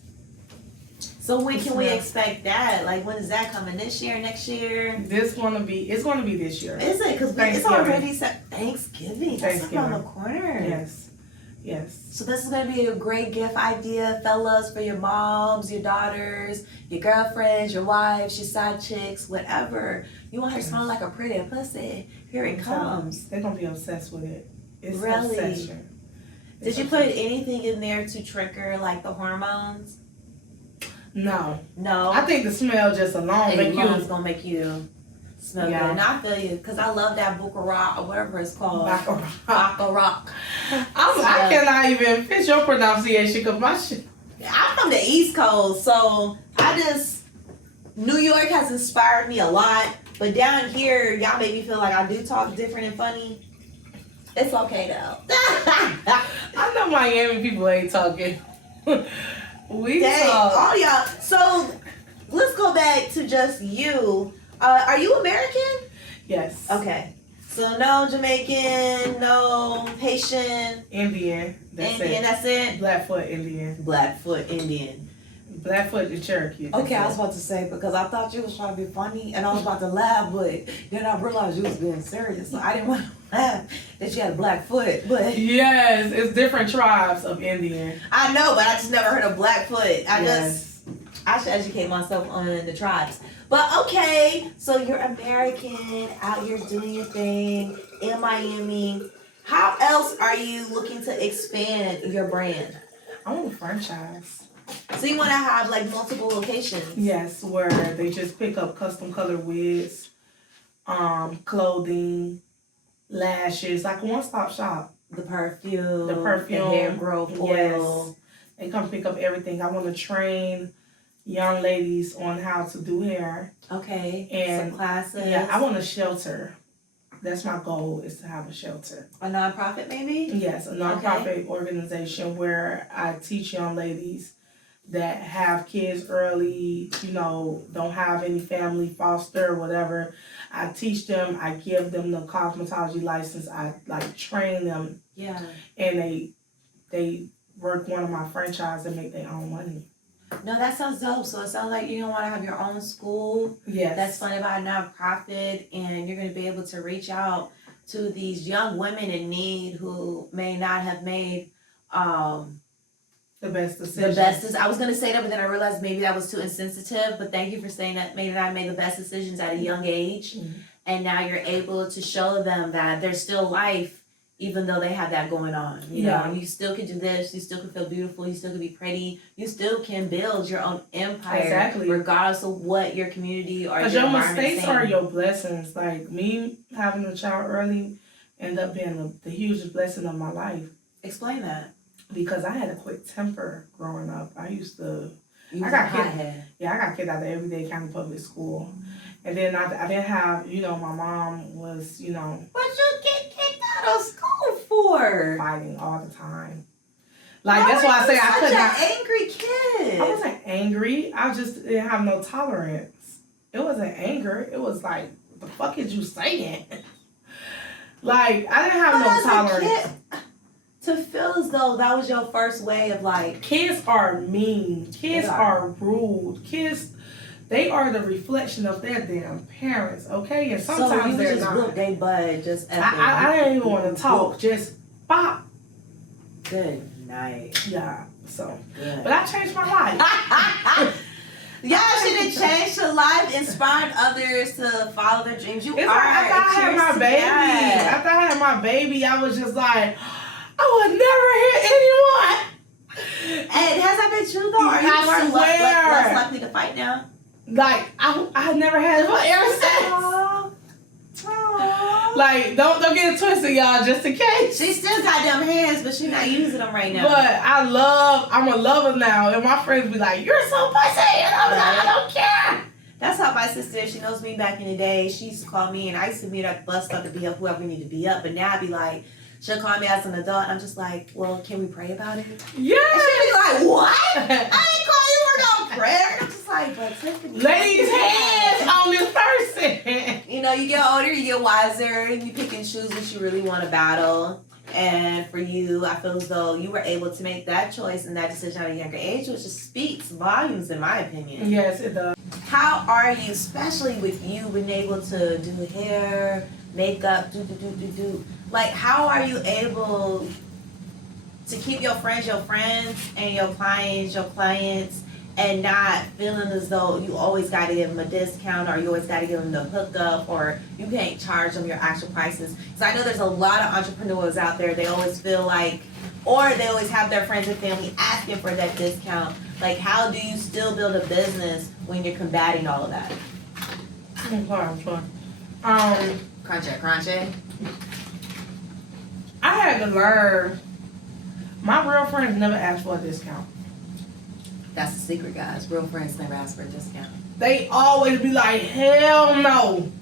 So when It can we smells- expect that? Like when is that coming? This year, next year? It's gonna be this year. Is it? Because it's Thanksgiving. already Thanksgiving. That's Thanksgiving. around the corner. Yes. Yes. So this is gonna be a great gift idea, fellas, for your moms, your daughters, your girlfriends, your wives, your side chicks, whatever. You want her smelling like a pretty pussy. Here it comes. They're gonna be obsessed with it. It's Really? obsession. Did you put anything in there to trigger like the hormones? No. No. I think the smell just alone And make it's you gonna make you smell Yeah. good. And I feel you, because I love that Baccarat or whatever it's called. baccarat. Baccarat. I cannot even fit your pronunciation because my shit. I'm from the East Coast, so New York has inspired me a lot. But down here, y'all make me feel like I do talk different and funny. It's okay though. I know Miami people ain't talking. We Dang, talk. all y'all. So let's go back to just you. Are you American? Yes. Okay. So no Jamaican, no Haitian, Indian. That's Indian. it. That's it. Blackfoot Indian. Blackfoot Indian. Blackfoot and Cherokee. that's Okay, I it. was about to say because I thought you was trying to be funny and I was about to laugh, but then I realized you was being serious, so I didn't want to laugh that you had a black foot. But Yes, it's different tribes of Indian. I know, but I just never heard of Blackfoot. Yes. I should educate myself on the tribes. But okay, so you're American, out here doing your thing in Miami. How else are you looking to expand your brand? I want a franchise. So you want to have like multiple locations? Yes, where they just pick up custom colored wigs, clothing, lashes, like a one-stop shop. The perfume, The perfume, the hair growth oil. Yes. They come pick up everything. I want to train young ladies on how to do hair. Okay, And, some classes. Yeah, I want a shelter. That's my goal, is to have a shelter. A nonprofit maybe? Yes, a nonprofit organization where I teach young ladies that have kids early, don't have any family, foster, whatever. I teach them, I give them the cosmetology license, I like train them, Yeah. and they work one of my franchise and make their own money. No, that sounds dope. So it sounds like you don't want to have your own school. Yes. That's funded by a nonprofit, and you're going to be able to reach out to these young women in need who may not have made the best decision. I was gonna say that, but then I realized maybe that was too insensitive. But thank you for saying that. Maybe I made the best decisions at a young age, and now you're able to show them that there's still life, even though they have that going on. You know, you still can do this. You still can feel beautiful. You still can be pretty. You still can build your own empire, regardless of what your community or your environment. Because your mistakes are your blessings. Like me having a child early ended up being the hugest blessing of my life. Explain that. Because I had a quick temper growing up. I used to. I got kicked. Yeah, I got kicked out of everyday county public school, and then I didn't have. My mom was. What you get kicked out of school for? Fighting all the time. Like that's why I say I couldn't. Such an angry kid. I wasn't angry. I just didn't have no tolerance. It wasn't anger. It was like, what the fuck is you saying? Like I didn't have no tolerance. To feel as though that was your first way of like... Kids are mean. Kids are rude. Kids, they are the reflection of their damn parents, okay? And sometimes they're not. So you just whoop they butt, just... I didn't even want to talk. Just pop. Good night. Yeah, so. Good. But I changed my life. Y'all should have changed your life, inspired others to follow their dreams. After I had my baby, I was just like... I would never hit anyone. And has that been true though? Are you more less likely to fight now? Like I never had a fight ever since. Aww. Like don't get it twisted, y'all. Just in case. She still got them hands, but she's not using them right now. But I'm a lover now, and my friends be like, "You're so pussy," and I'm like, "I don't care." That's how my sister, she knows me back in the day. She used to call me, and I used to meet her at the bus stop to be up whoever needed to be up. But now I'd be like. She'll call me as an adult, and I'm just like, well, can we pray about it? Yeah. And she'll be like, what? I ain't call you for no prayer. And I'm just like, but Tiffany. Ladies' hands on this person. You get older, you get wiser, and you pick and choose what you really want to battle. And for you, I feel as though you were able to make that choice and that decision at a younger age, which just speaks volumes, in my opinion. Yes, it does. How are you, especially with you being able to do hair, makeup, do. Like, how are you able to keep your friends, and your clients, and not feeling as though you always got to give them a discount or you always got to give them the hookup or you can't charge them your actual prices? So I know there's a lot of entrepreneurs out there, they always feel like, or they always have their friends and family asking for that discount. Like, how do you still build a business when you're combating all of that? I'm sorry. Crunchy. I had to learn. My real friends never asked for a discount. That's the secret, guys. Real friends never ask for a discount. They always be like, hell no.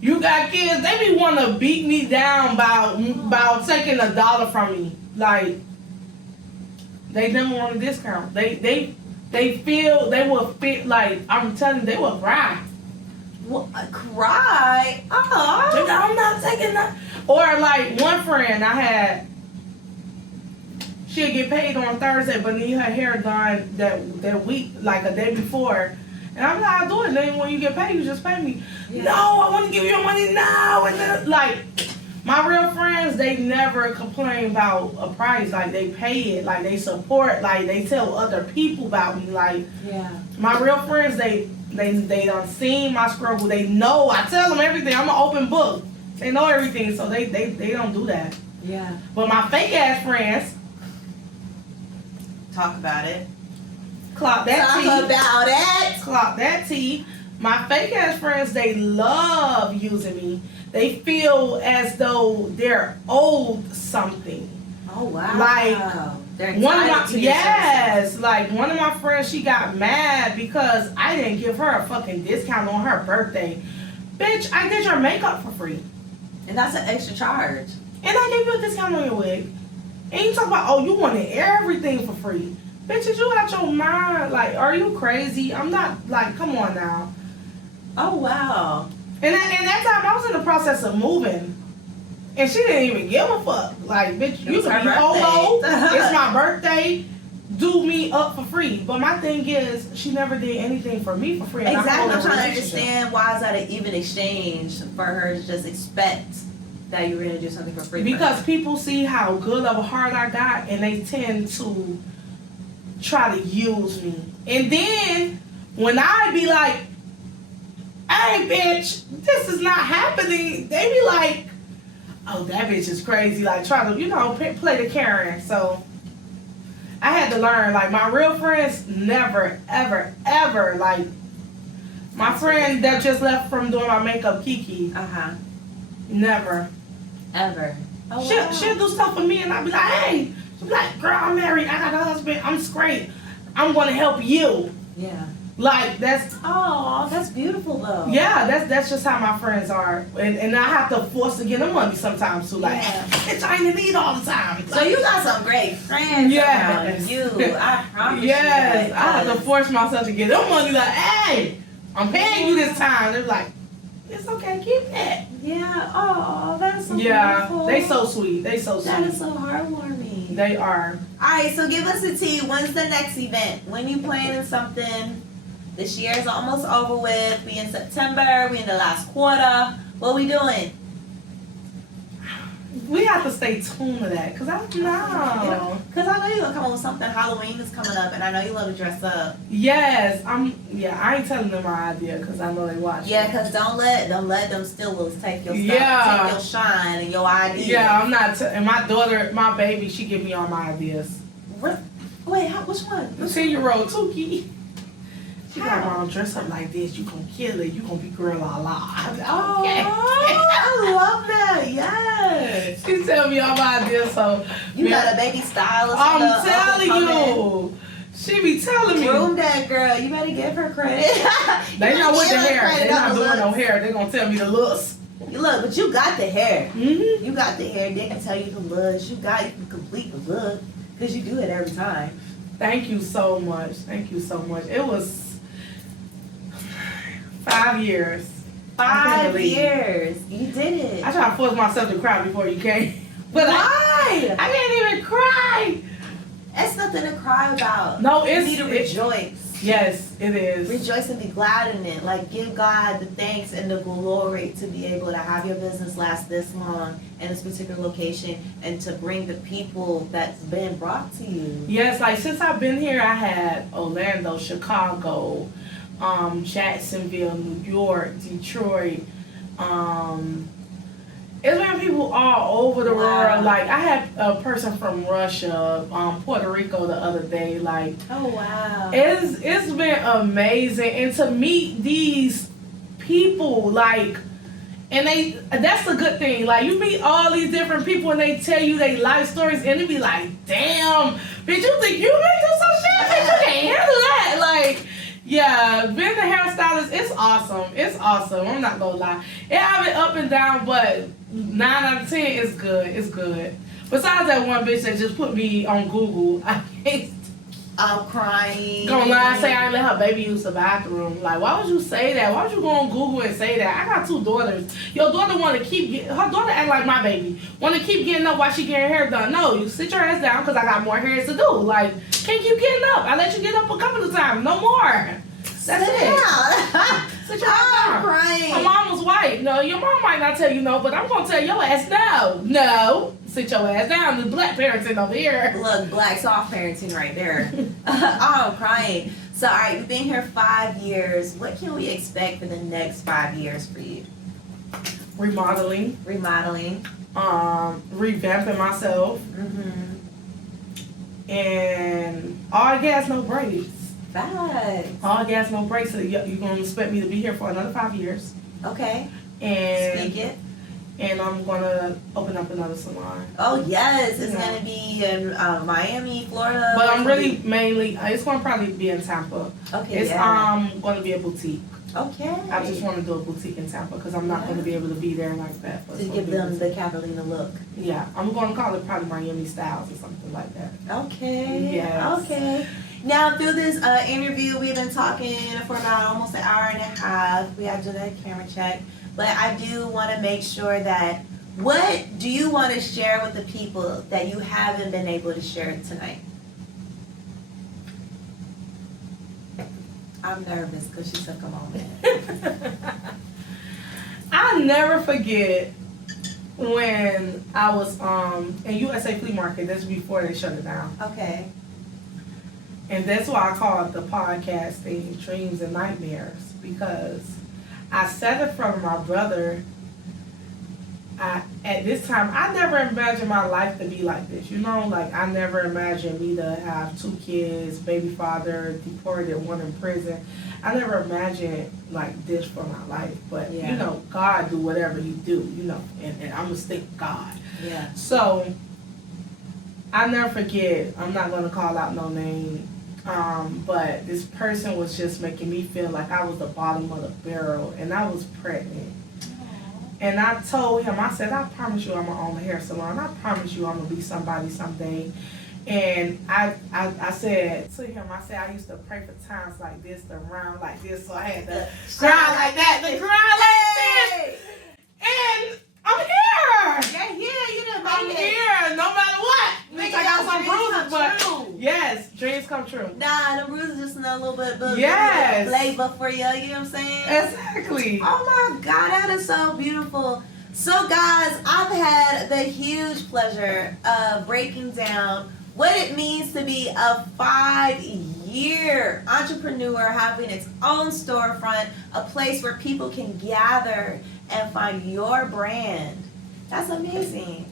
You got kids, they be want to beat me down about taking $1 from me. Like, they never want a discount. They feel, they will feel like, I'm telling you, they will cry. What, cry? Oh, I'm not taking that. Or like one friend I had, she'd get paid on Thursday, but need her hair done that week, like a day before. And I'm like, I'll do it. Then when you get paid, you just pay me. Yeah. No, I want to give you your money now. And then, like, my real friends, they never complain about a price. Like, they pay it. Like, they support. Like, they tell other people about me. Like, my real friends, they done seen my struggle. They know. I tell them everything. I'm an open book. They know everything, so they don't do that. Yeah. But my fake ass friends. Talk about it. Clock that tea. Talk about it. Clock that tea. My fake ass friends, they love using me. They feel as though they're owed something. Oh wow. Like they're one of my friends, she got mad because I didn't give her a fucking discount on her birthday. Bitch, I did your makeup for free. And that's an extra charge. And I gave you a discount on your wig. And you talk about, oh, you wanted everything for free. Bitch, is you out your mind? Like, are you crazy? I'm not, like, come on now. Oh, wow. And that time, I was in the process of moving. And she didn't even give a fuck. Like, bitch, you can be polo. It's my my birthday, do me up for free. But my thing is, she never did anything for me for free. Exactly. I'm trying to understand why is that an even exchange for her to just expect that you were going to do something for free. Because people see how good of a heart I got, and they tend to try to use me. And then when I be like, hey bitch, this is not happening, they be like, oh, that bitch is crazy. Like, try to, play the Karen. So I had to learn, like, my real friends never, ever, ever, like, my friend that just left from doing my makeup, Kiki. Never. Ever. Oh, She'll do stuff for me, and I'll be like, hey. She'll be like, girl, I'm married. I got a husband. I'm straight. I'm going to help you. Yeah. Like, that's... Oh, that's beautiful, though. Yeah, that's just how my friends are. And I have to force to get them money sometimes, too. Like, it's I need all the time. So you got some great friends around you. I promise you. Yes, I have to force myself to get them money. Like, hey, I'm paying you this time. They're like, it's okay, keep that. Yeah. Oh, that's so beautiful. They so sweet. They so sweet. That is so heartwarming. They are. All right, so give us a tea. When's the next event? When you planning something? This year is almost over with. We in September. We in the last quarter. What we doing? We have to stay tuned to that, because I don't know. Because I know you're going to come up with something. Halloween is coming up, and I know you love to dress up. Yes. I ain't telling them my idea, because I know they watch. Yeah, because don't let them Stillers take your stuff, take your shine and your ideas. Yeah, I'm not. And my daughter, my baby, she give me all my ideas. Wait, which one? The 10-year-old Tuki. She got mom dress up like this. You gonna kill it. You gonna be girl la la. Okay. I love that. Yes. She tell me all my ideas. So you got a baby stylist. I'm telling you. She be telling me. Groom that girl. You better give her credit. They not with the hair. They not doing no hair. They gonna tell me the looks. Look, but you got the hair. Mm-hmm. You got the hair. They can tell you the looks. You can complete the look because you do it every time. Thank you so much. Thank you so much. It was 5 years. 5 years. You did it. I tried to force myself to cry before you came. But why? I can't even cry. It's nothing to cry about. No, you need to rejoice. Yes, it is. Rejoice and be glad in it. Like, give God the thanks and the glory to be able to have your business last this long in this particular location and to bring the people that's been brought to you. Yes, like since I've been here, I had Orlando, Chicago, Jacksonville, New York, Detroit. It's been people all over the world. Like I had a person from Russia, Puerto Rico the other day. Like, oh wow, it's been amazing, and to meet these people, like, and that's the good thing. Like you meet all these different people, and they tell you their life stories, and it be like, damn, bitch, you think you may do some shit, bitch, you can't handle that, like. Yeah, being a hairstylist, it's awesome. It's awesome. I'm not gonna lie. It have it up and down, but 9 out of 10 is good. It's good. Besides that one bitch that just put me on Google, I can't. I'm crying. Gonna lie, say I ain't let her baby use the bathroom. Like, why would you say that? Why would you go on Google and say that? I got 2 daughters. Your daughter want to keep her daughter act like my baby. Want to keep getting up while she getting her hair done. No, you sit your ass down because I got more hairs to do. Like, can't keep getting up. I let you get up a couple of times. No more. That's it. Sit your ass down. Crying. My mom was white. No, your mom might not tell you no, but I'm gonna tell your ass no. No. Sit your ass down. The black parenting over here. Look, black soft parenting right there. Oh, I'm crying. So, all right, you've been here 5 years. What can we expect for the next 5 years for you? Remodeling. Revamping myself. Mm-hmm. And all gas, no brakes. Facts. All gas, no brakes. So you're gonna expect me to be here for another 5 years. Okay. And speak it. And I'm gonna open up another salon. Oh yes, it's gonna be in Miami, Florida. But I'm really mainly. It's gonna probably be in Tampa. Okay. It's gonna be a boutique. Okay. I just want to do a boutique in Tampa because I'm not gonna be able to be there like that. To give them the Cavarlima look. Yeah, I'm gonna call it probably Miami Styles or something like that. Okay. Yes. Okay. Now, through this interview, we've been talking for about almost an hour and a half. We have to do that camera check. But I do want to make sure that What do you want to share with the people that you haven't been able to share tonight? I'm nervous because she took a moment. I'll never forget when I was in USA Flea Market. That's before they shut it down. Okay. And that's why I call it the podcast thing, Dreams and Nightmares, because I sat in front of my brother. At this time, I never imagined my life to be like this. You know, like I never imagined me to have 2 kids, baby father, deported, 1 in prison. I never imagined like this for my life. But you know, God do whatever He do. You know, and I'm gonna stick with God. Yeah. So I never forget. I'm not gonna call out no name. But this person was just making me feel like I was the bottom of the barrel, and I was pregnant. And I told him, I said, I promise you I'm going to own a hair salon. I promise you I'm going to be somebody someday. And I said to him, I used to pray for times like this, to run like this, so I had to cry like that, to cry like this. And I'm here. Yeah, you done I'm made it. here, no matter what. Make I got some dreams bruises, but come true. yes, dreams come true. Nah, the bruises just a little bit of Yes. flavor for you, you know what I'm saying? Exactly. Oh my God, that is so beautiful. So guys, I've had the huge pleasure of breaking down what it means to be a 5-year entrepreneur, having its own storefront, a place where people can gather and find your brand. That's amazing.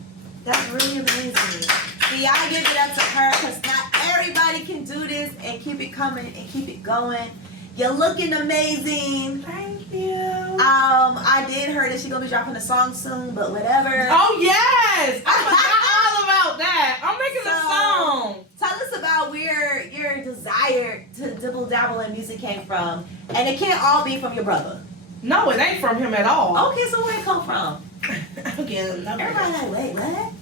That's really amazing. See, y'all give it up to her because not everybody can do this and keep it coming and keep it going. You're looking amazing. Thank you. I did hear that she's gonna be dropping a song soon, but whatever. Oh yes, I forgot all about that. I'm making a song. Tell us about where your desire to dibble dabble in music came from, and it can't all be from your brother. No, it ain't from him at all. Okay, so where it come from? Again, Everybody like, wait, what?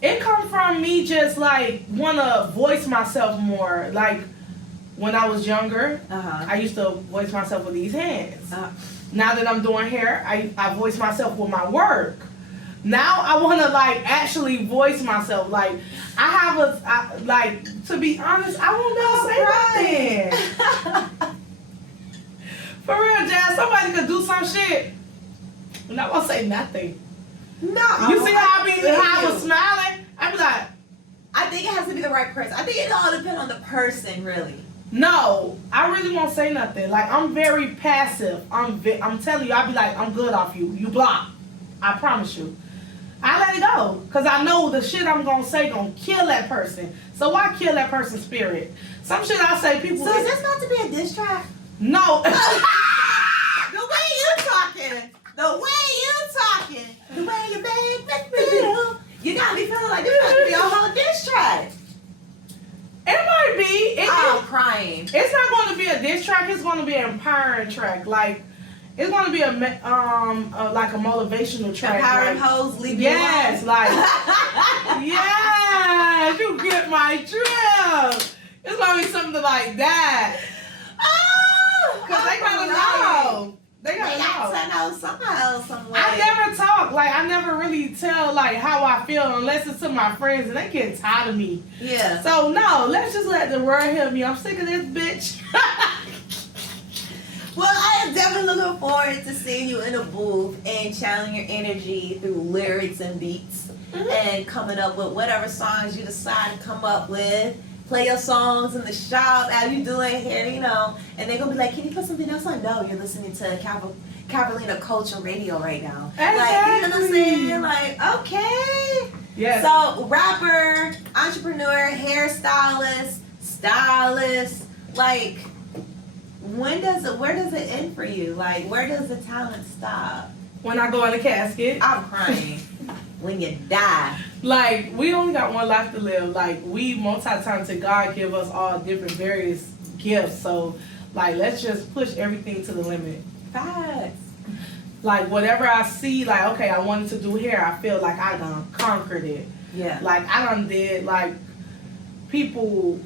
It come from me just like wanna voice myself more. Like when I was younger, I used to voice myself with these hands. Now that I'm doing hair, I voice myself with my work. Now I wanna like actually voice myself. Like I have like to be honest, I won't never say nothing. For real, Jazz, somebody could do some shit and I won't say nothing. No. You see how I was smiling? I be like, I think it has to be the right person. I think it all depends on the person, really. no, I really won't say nothing. Like I'm very passive. I'm telling you, I be like, I'm good off you. You block. I promise you. I let it go because I know the shit I'm gonna say gonna kill that person. So why kill that person's spirit? Some shit I say people. So is this not to be a diss track? No. The way you talking, the way you make me feel, you gotta be feeling like this has to be a whole diss track. It might be. I'm crying. It's not going to be a diss track. It's going to be an empowering track. Like it's going to be like a motivational track. Empowering like, hoes, leave me yes, alone. like yes, you get my drift. It's going to be something like that. Oh, Cause they gotta know. They got gotta to know somehow, some way. I never talk. Like I never really tell like how I feel unless it's to my friends and they get tired of me. Yeah. So no, let's just let the world hear me. I'm sick of this bitch. Well, I am definitely looking forward to seeing you in a booth and channeling your energy through lyrics and beats, and coming up with whatever songs you decide to come up with. Play your songs in the shop as you doing here, you know, and they're gonna be like, "Can you put something else on?" No, you're listening to Cavarlima Culture Radio right now. Exactly. Like, you know what I'm saying? Like, okay. Yes. So, rapper, entrepreneur, hairstylist, stylist, like, where does it end for you? Like, where does the talent stop? When I go in the casket. I'm crying. When you die. Like, we only got one life to live. Like, we multi-talented. God give us all different various gifts. So, like, let's just push everything to the limit. Facts. Like, whatever I see, like, okay, I wanted to do hair. I feel like I done conquered it. Yeah. Like, I done did, like, people,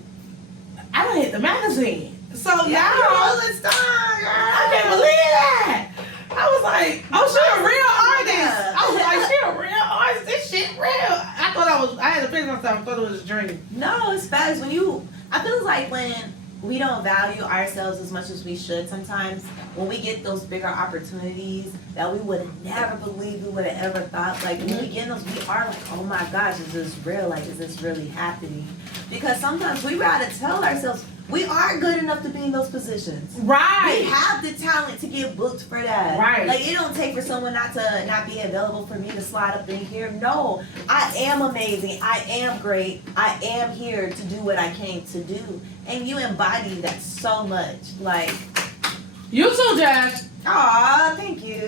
I done hit the magazine. So, Yeah, now, Rolling Stone, girl. I can't believe that. I was like, oh, she a real artist. Yeah. I was like, she a real artist. This shit real. I had to fix myself. I thought it was a dream. No, it's facts. I feel like when we don't value ourselves as much as we should sometimes, when we get those bigger opportunities that we would have never believed we would have ever thought, like when we get those, we are like, oh my gosh, is this real? Like, is this really happening? Because sometimes we gotta tell ourselves, we are good enough to be in those positions. Right. We have the talent to get booked for that. Right. Like, it don't take for someone not be available for me to slide up in here. No, I am amazing. I am great. I am here to do what I came to do. And you embody that so much. Like, you too, Jazz. aw, thank you.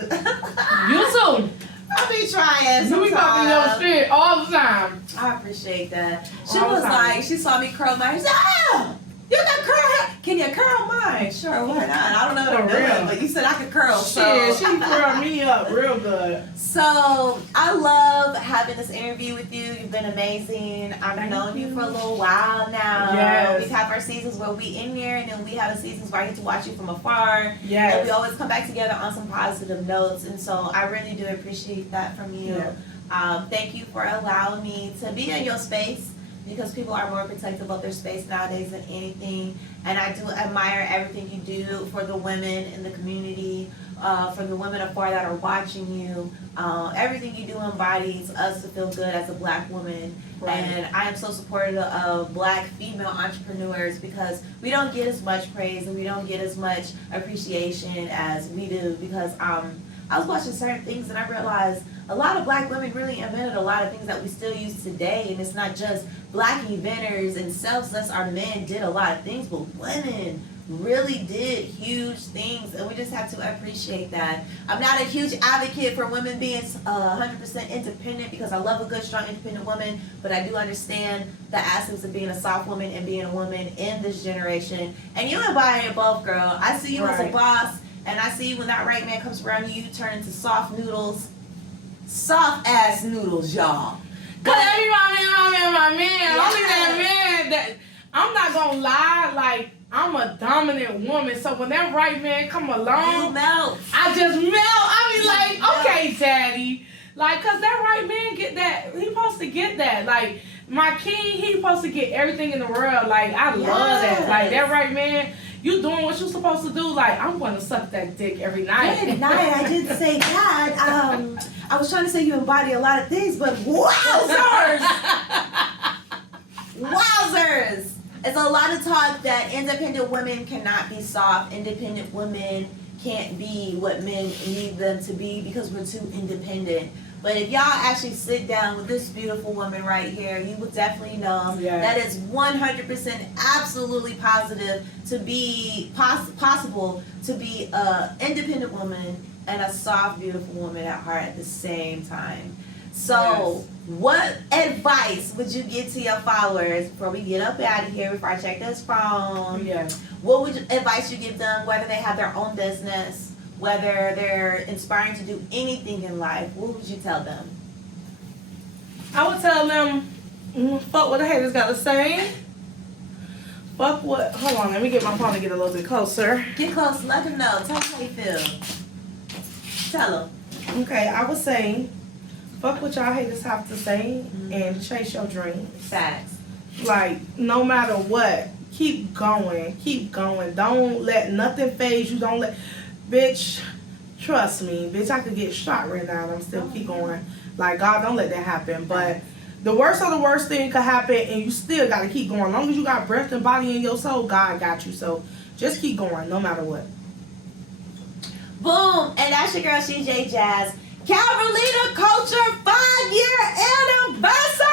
You too. I'll be trying You be talking your sometimes. shit all the time. I appreciate that. She All the was time. like, she saw me curl my hair. She said, ah, you got curl hair. Can you curl mine? Sure, why not? I don't know what I'm For real. doing, but you said I could curl. Shit, So. she curled me up real good. So I love having this interview with you. You've been amazing. I've known you for a little while now. Yes. We have our seasons where we in here, and then we have the seasons where I get to watch you from afar. Yes. And we always come back together on some positive notes. And so I really do appreciate that from you. Yeah. Thank you for allowing me to be in your space, because people are more protective of their space nowadays than anything. And I do admire everything you do for the women in the community, for the women afar that are watching you. Everything you do embodies us to feel good as a Black woman. Right. And I am so supportive of Black female entrepreneurs, because we don't get as much praise and we don't get as much appreciation as we do. Because I was watching certain things and I realized a lot of Black women really invented a lot of things that we still use today. And it's not just Black inventors and selfless, our men did a lot of things, but women really did huge things, and we just have to appreciate that. I'm not a huge advocate for women being 100% independent, because I love a good, strong, independent woman, but I do understand the aspects of being a soft woman and being a woman in this generation. And you embody it both, girl. I see you as a Right. boss, and I see when that right man comes around you, you turn into soft noodles. Soft ass noodles, y'all. Cause that be my man. Yeah. I'm that man that I'm not gonna lie, like I'm a dominant woman. So when that right man come You along, melt. I just melt. I be You like, melt. okay, daddy. Like, cause that right man get that. He supposed to get that. Like, my king, he supposed to get everything in the world. Like, I love that. Like, that right man, you doing what you supposed to do. Like, I'm gonna suck that dick every night. Good night. I did say that. I was trying to say you embody a lot of things, but wowzers! Wowzers! It's a lot of talk that independent women cannot be soft. Independent women can't be what men need them to be because we're too independent. But if y'all actually sit down with this beautiful woman right here, you will definitely know Yes. that it's 100% absolutely positive to be possible to be a independent woman and a soft, beautiful woman at heart at the same time. So, what advice would you give to your followers before we get up out of here, before I check this phone? Yes. What advice you give them, whether they have their own business, whether they're inspiring to do anything in life? What would you tell them? I would tell them, fuck what the haters gotta say. Fuck what, hold on, let me get my phone to get a little bit closer. Get close, let them know. Tell them how you feel. Tell them. Okay, I would say, fuck what y'all haters have to say and chase your dreams. Facts. Like, no matter what, keep going. Don't let nothing phase you. Don't let, bitch, trust me, bitch, I could get shot right now and I'm still keep going. Like, God, don't let that happen. But the worst of the worst thing could happen and you still got to keep going. As long as you got breath and body in your soul, God got you. So just keep going, no matter what. Boom. And that's your girl, CJ Jazz. Cavarlima Culture 5-year anniversary.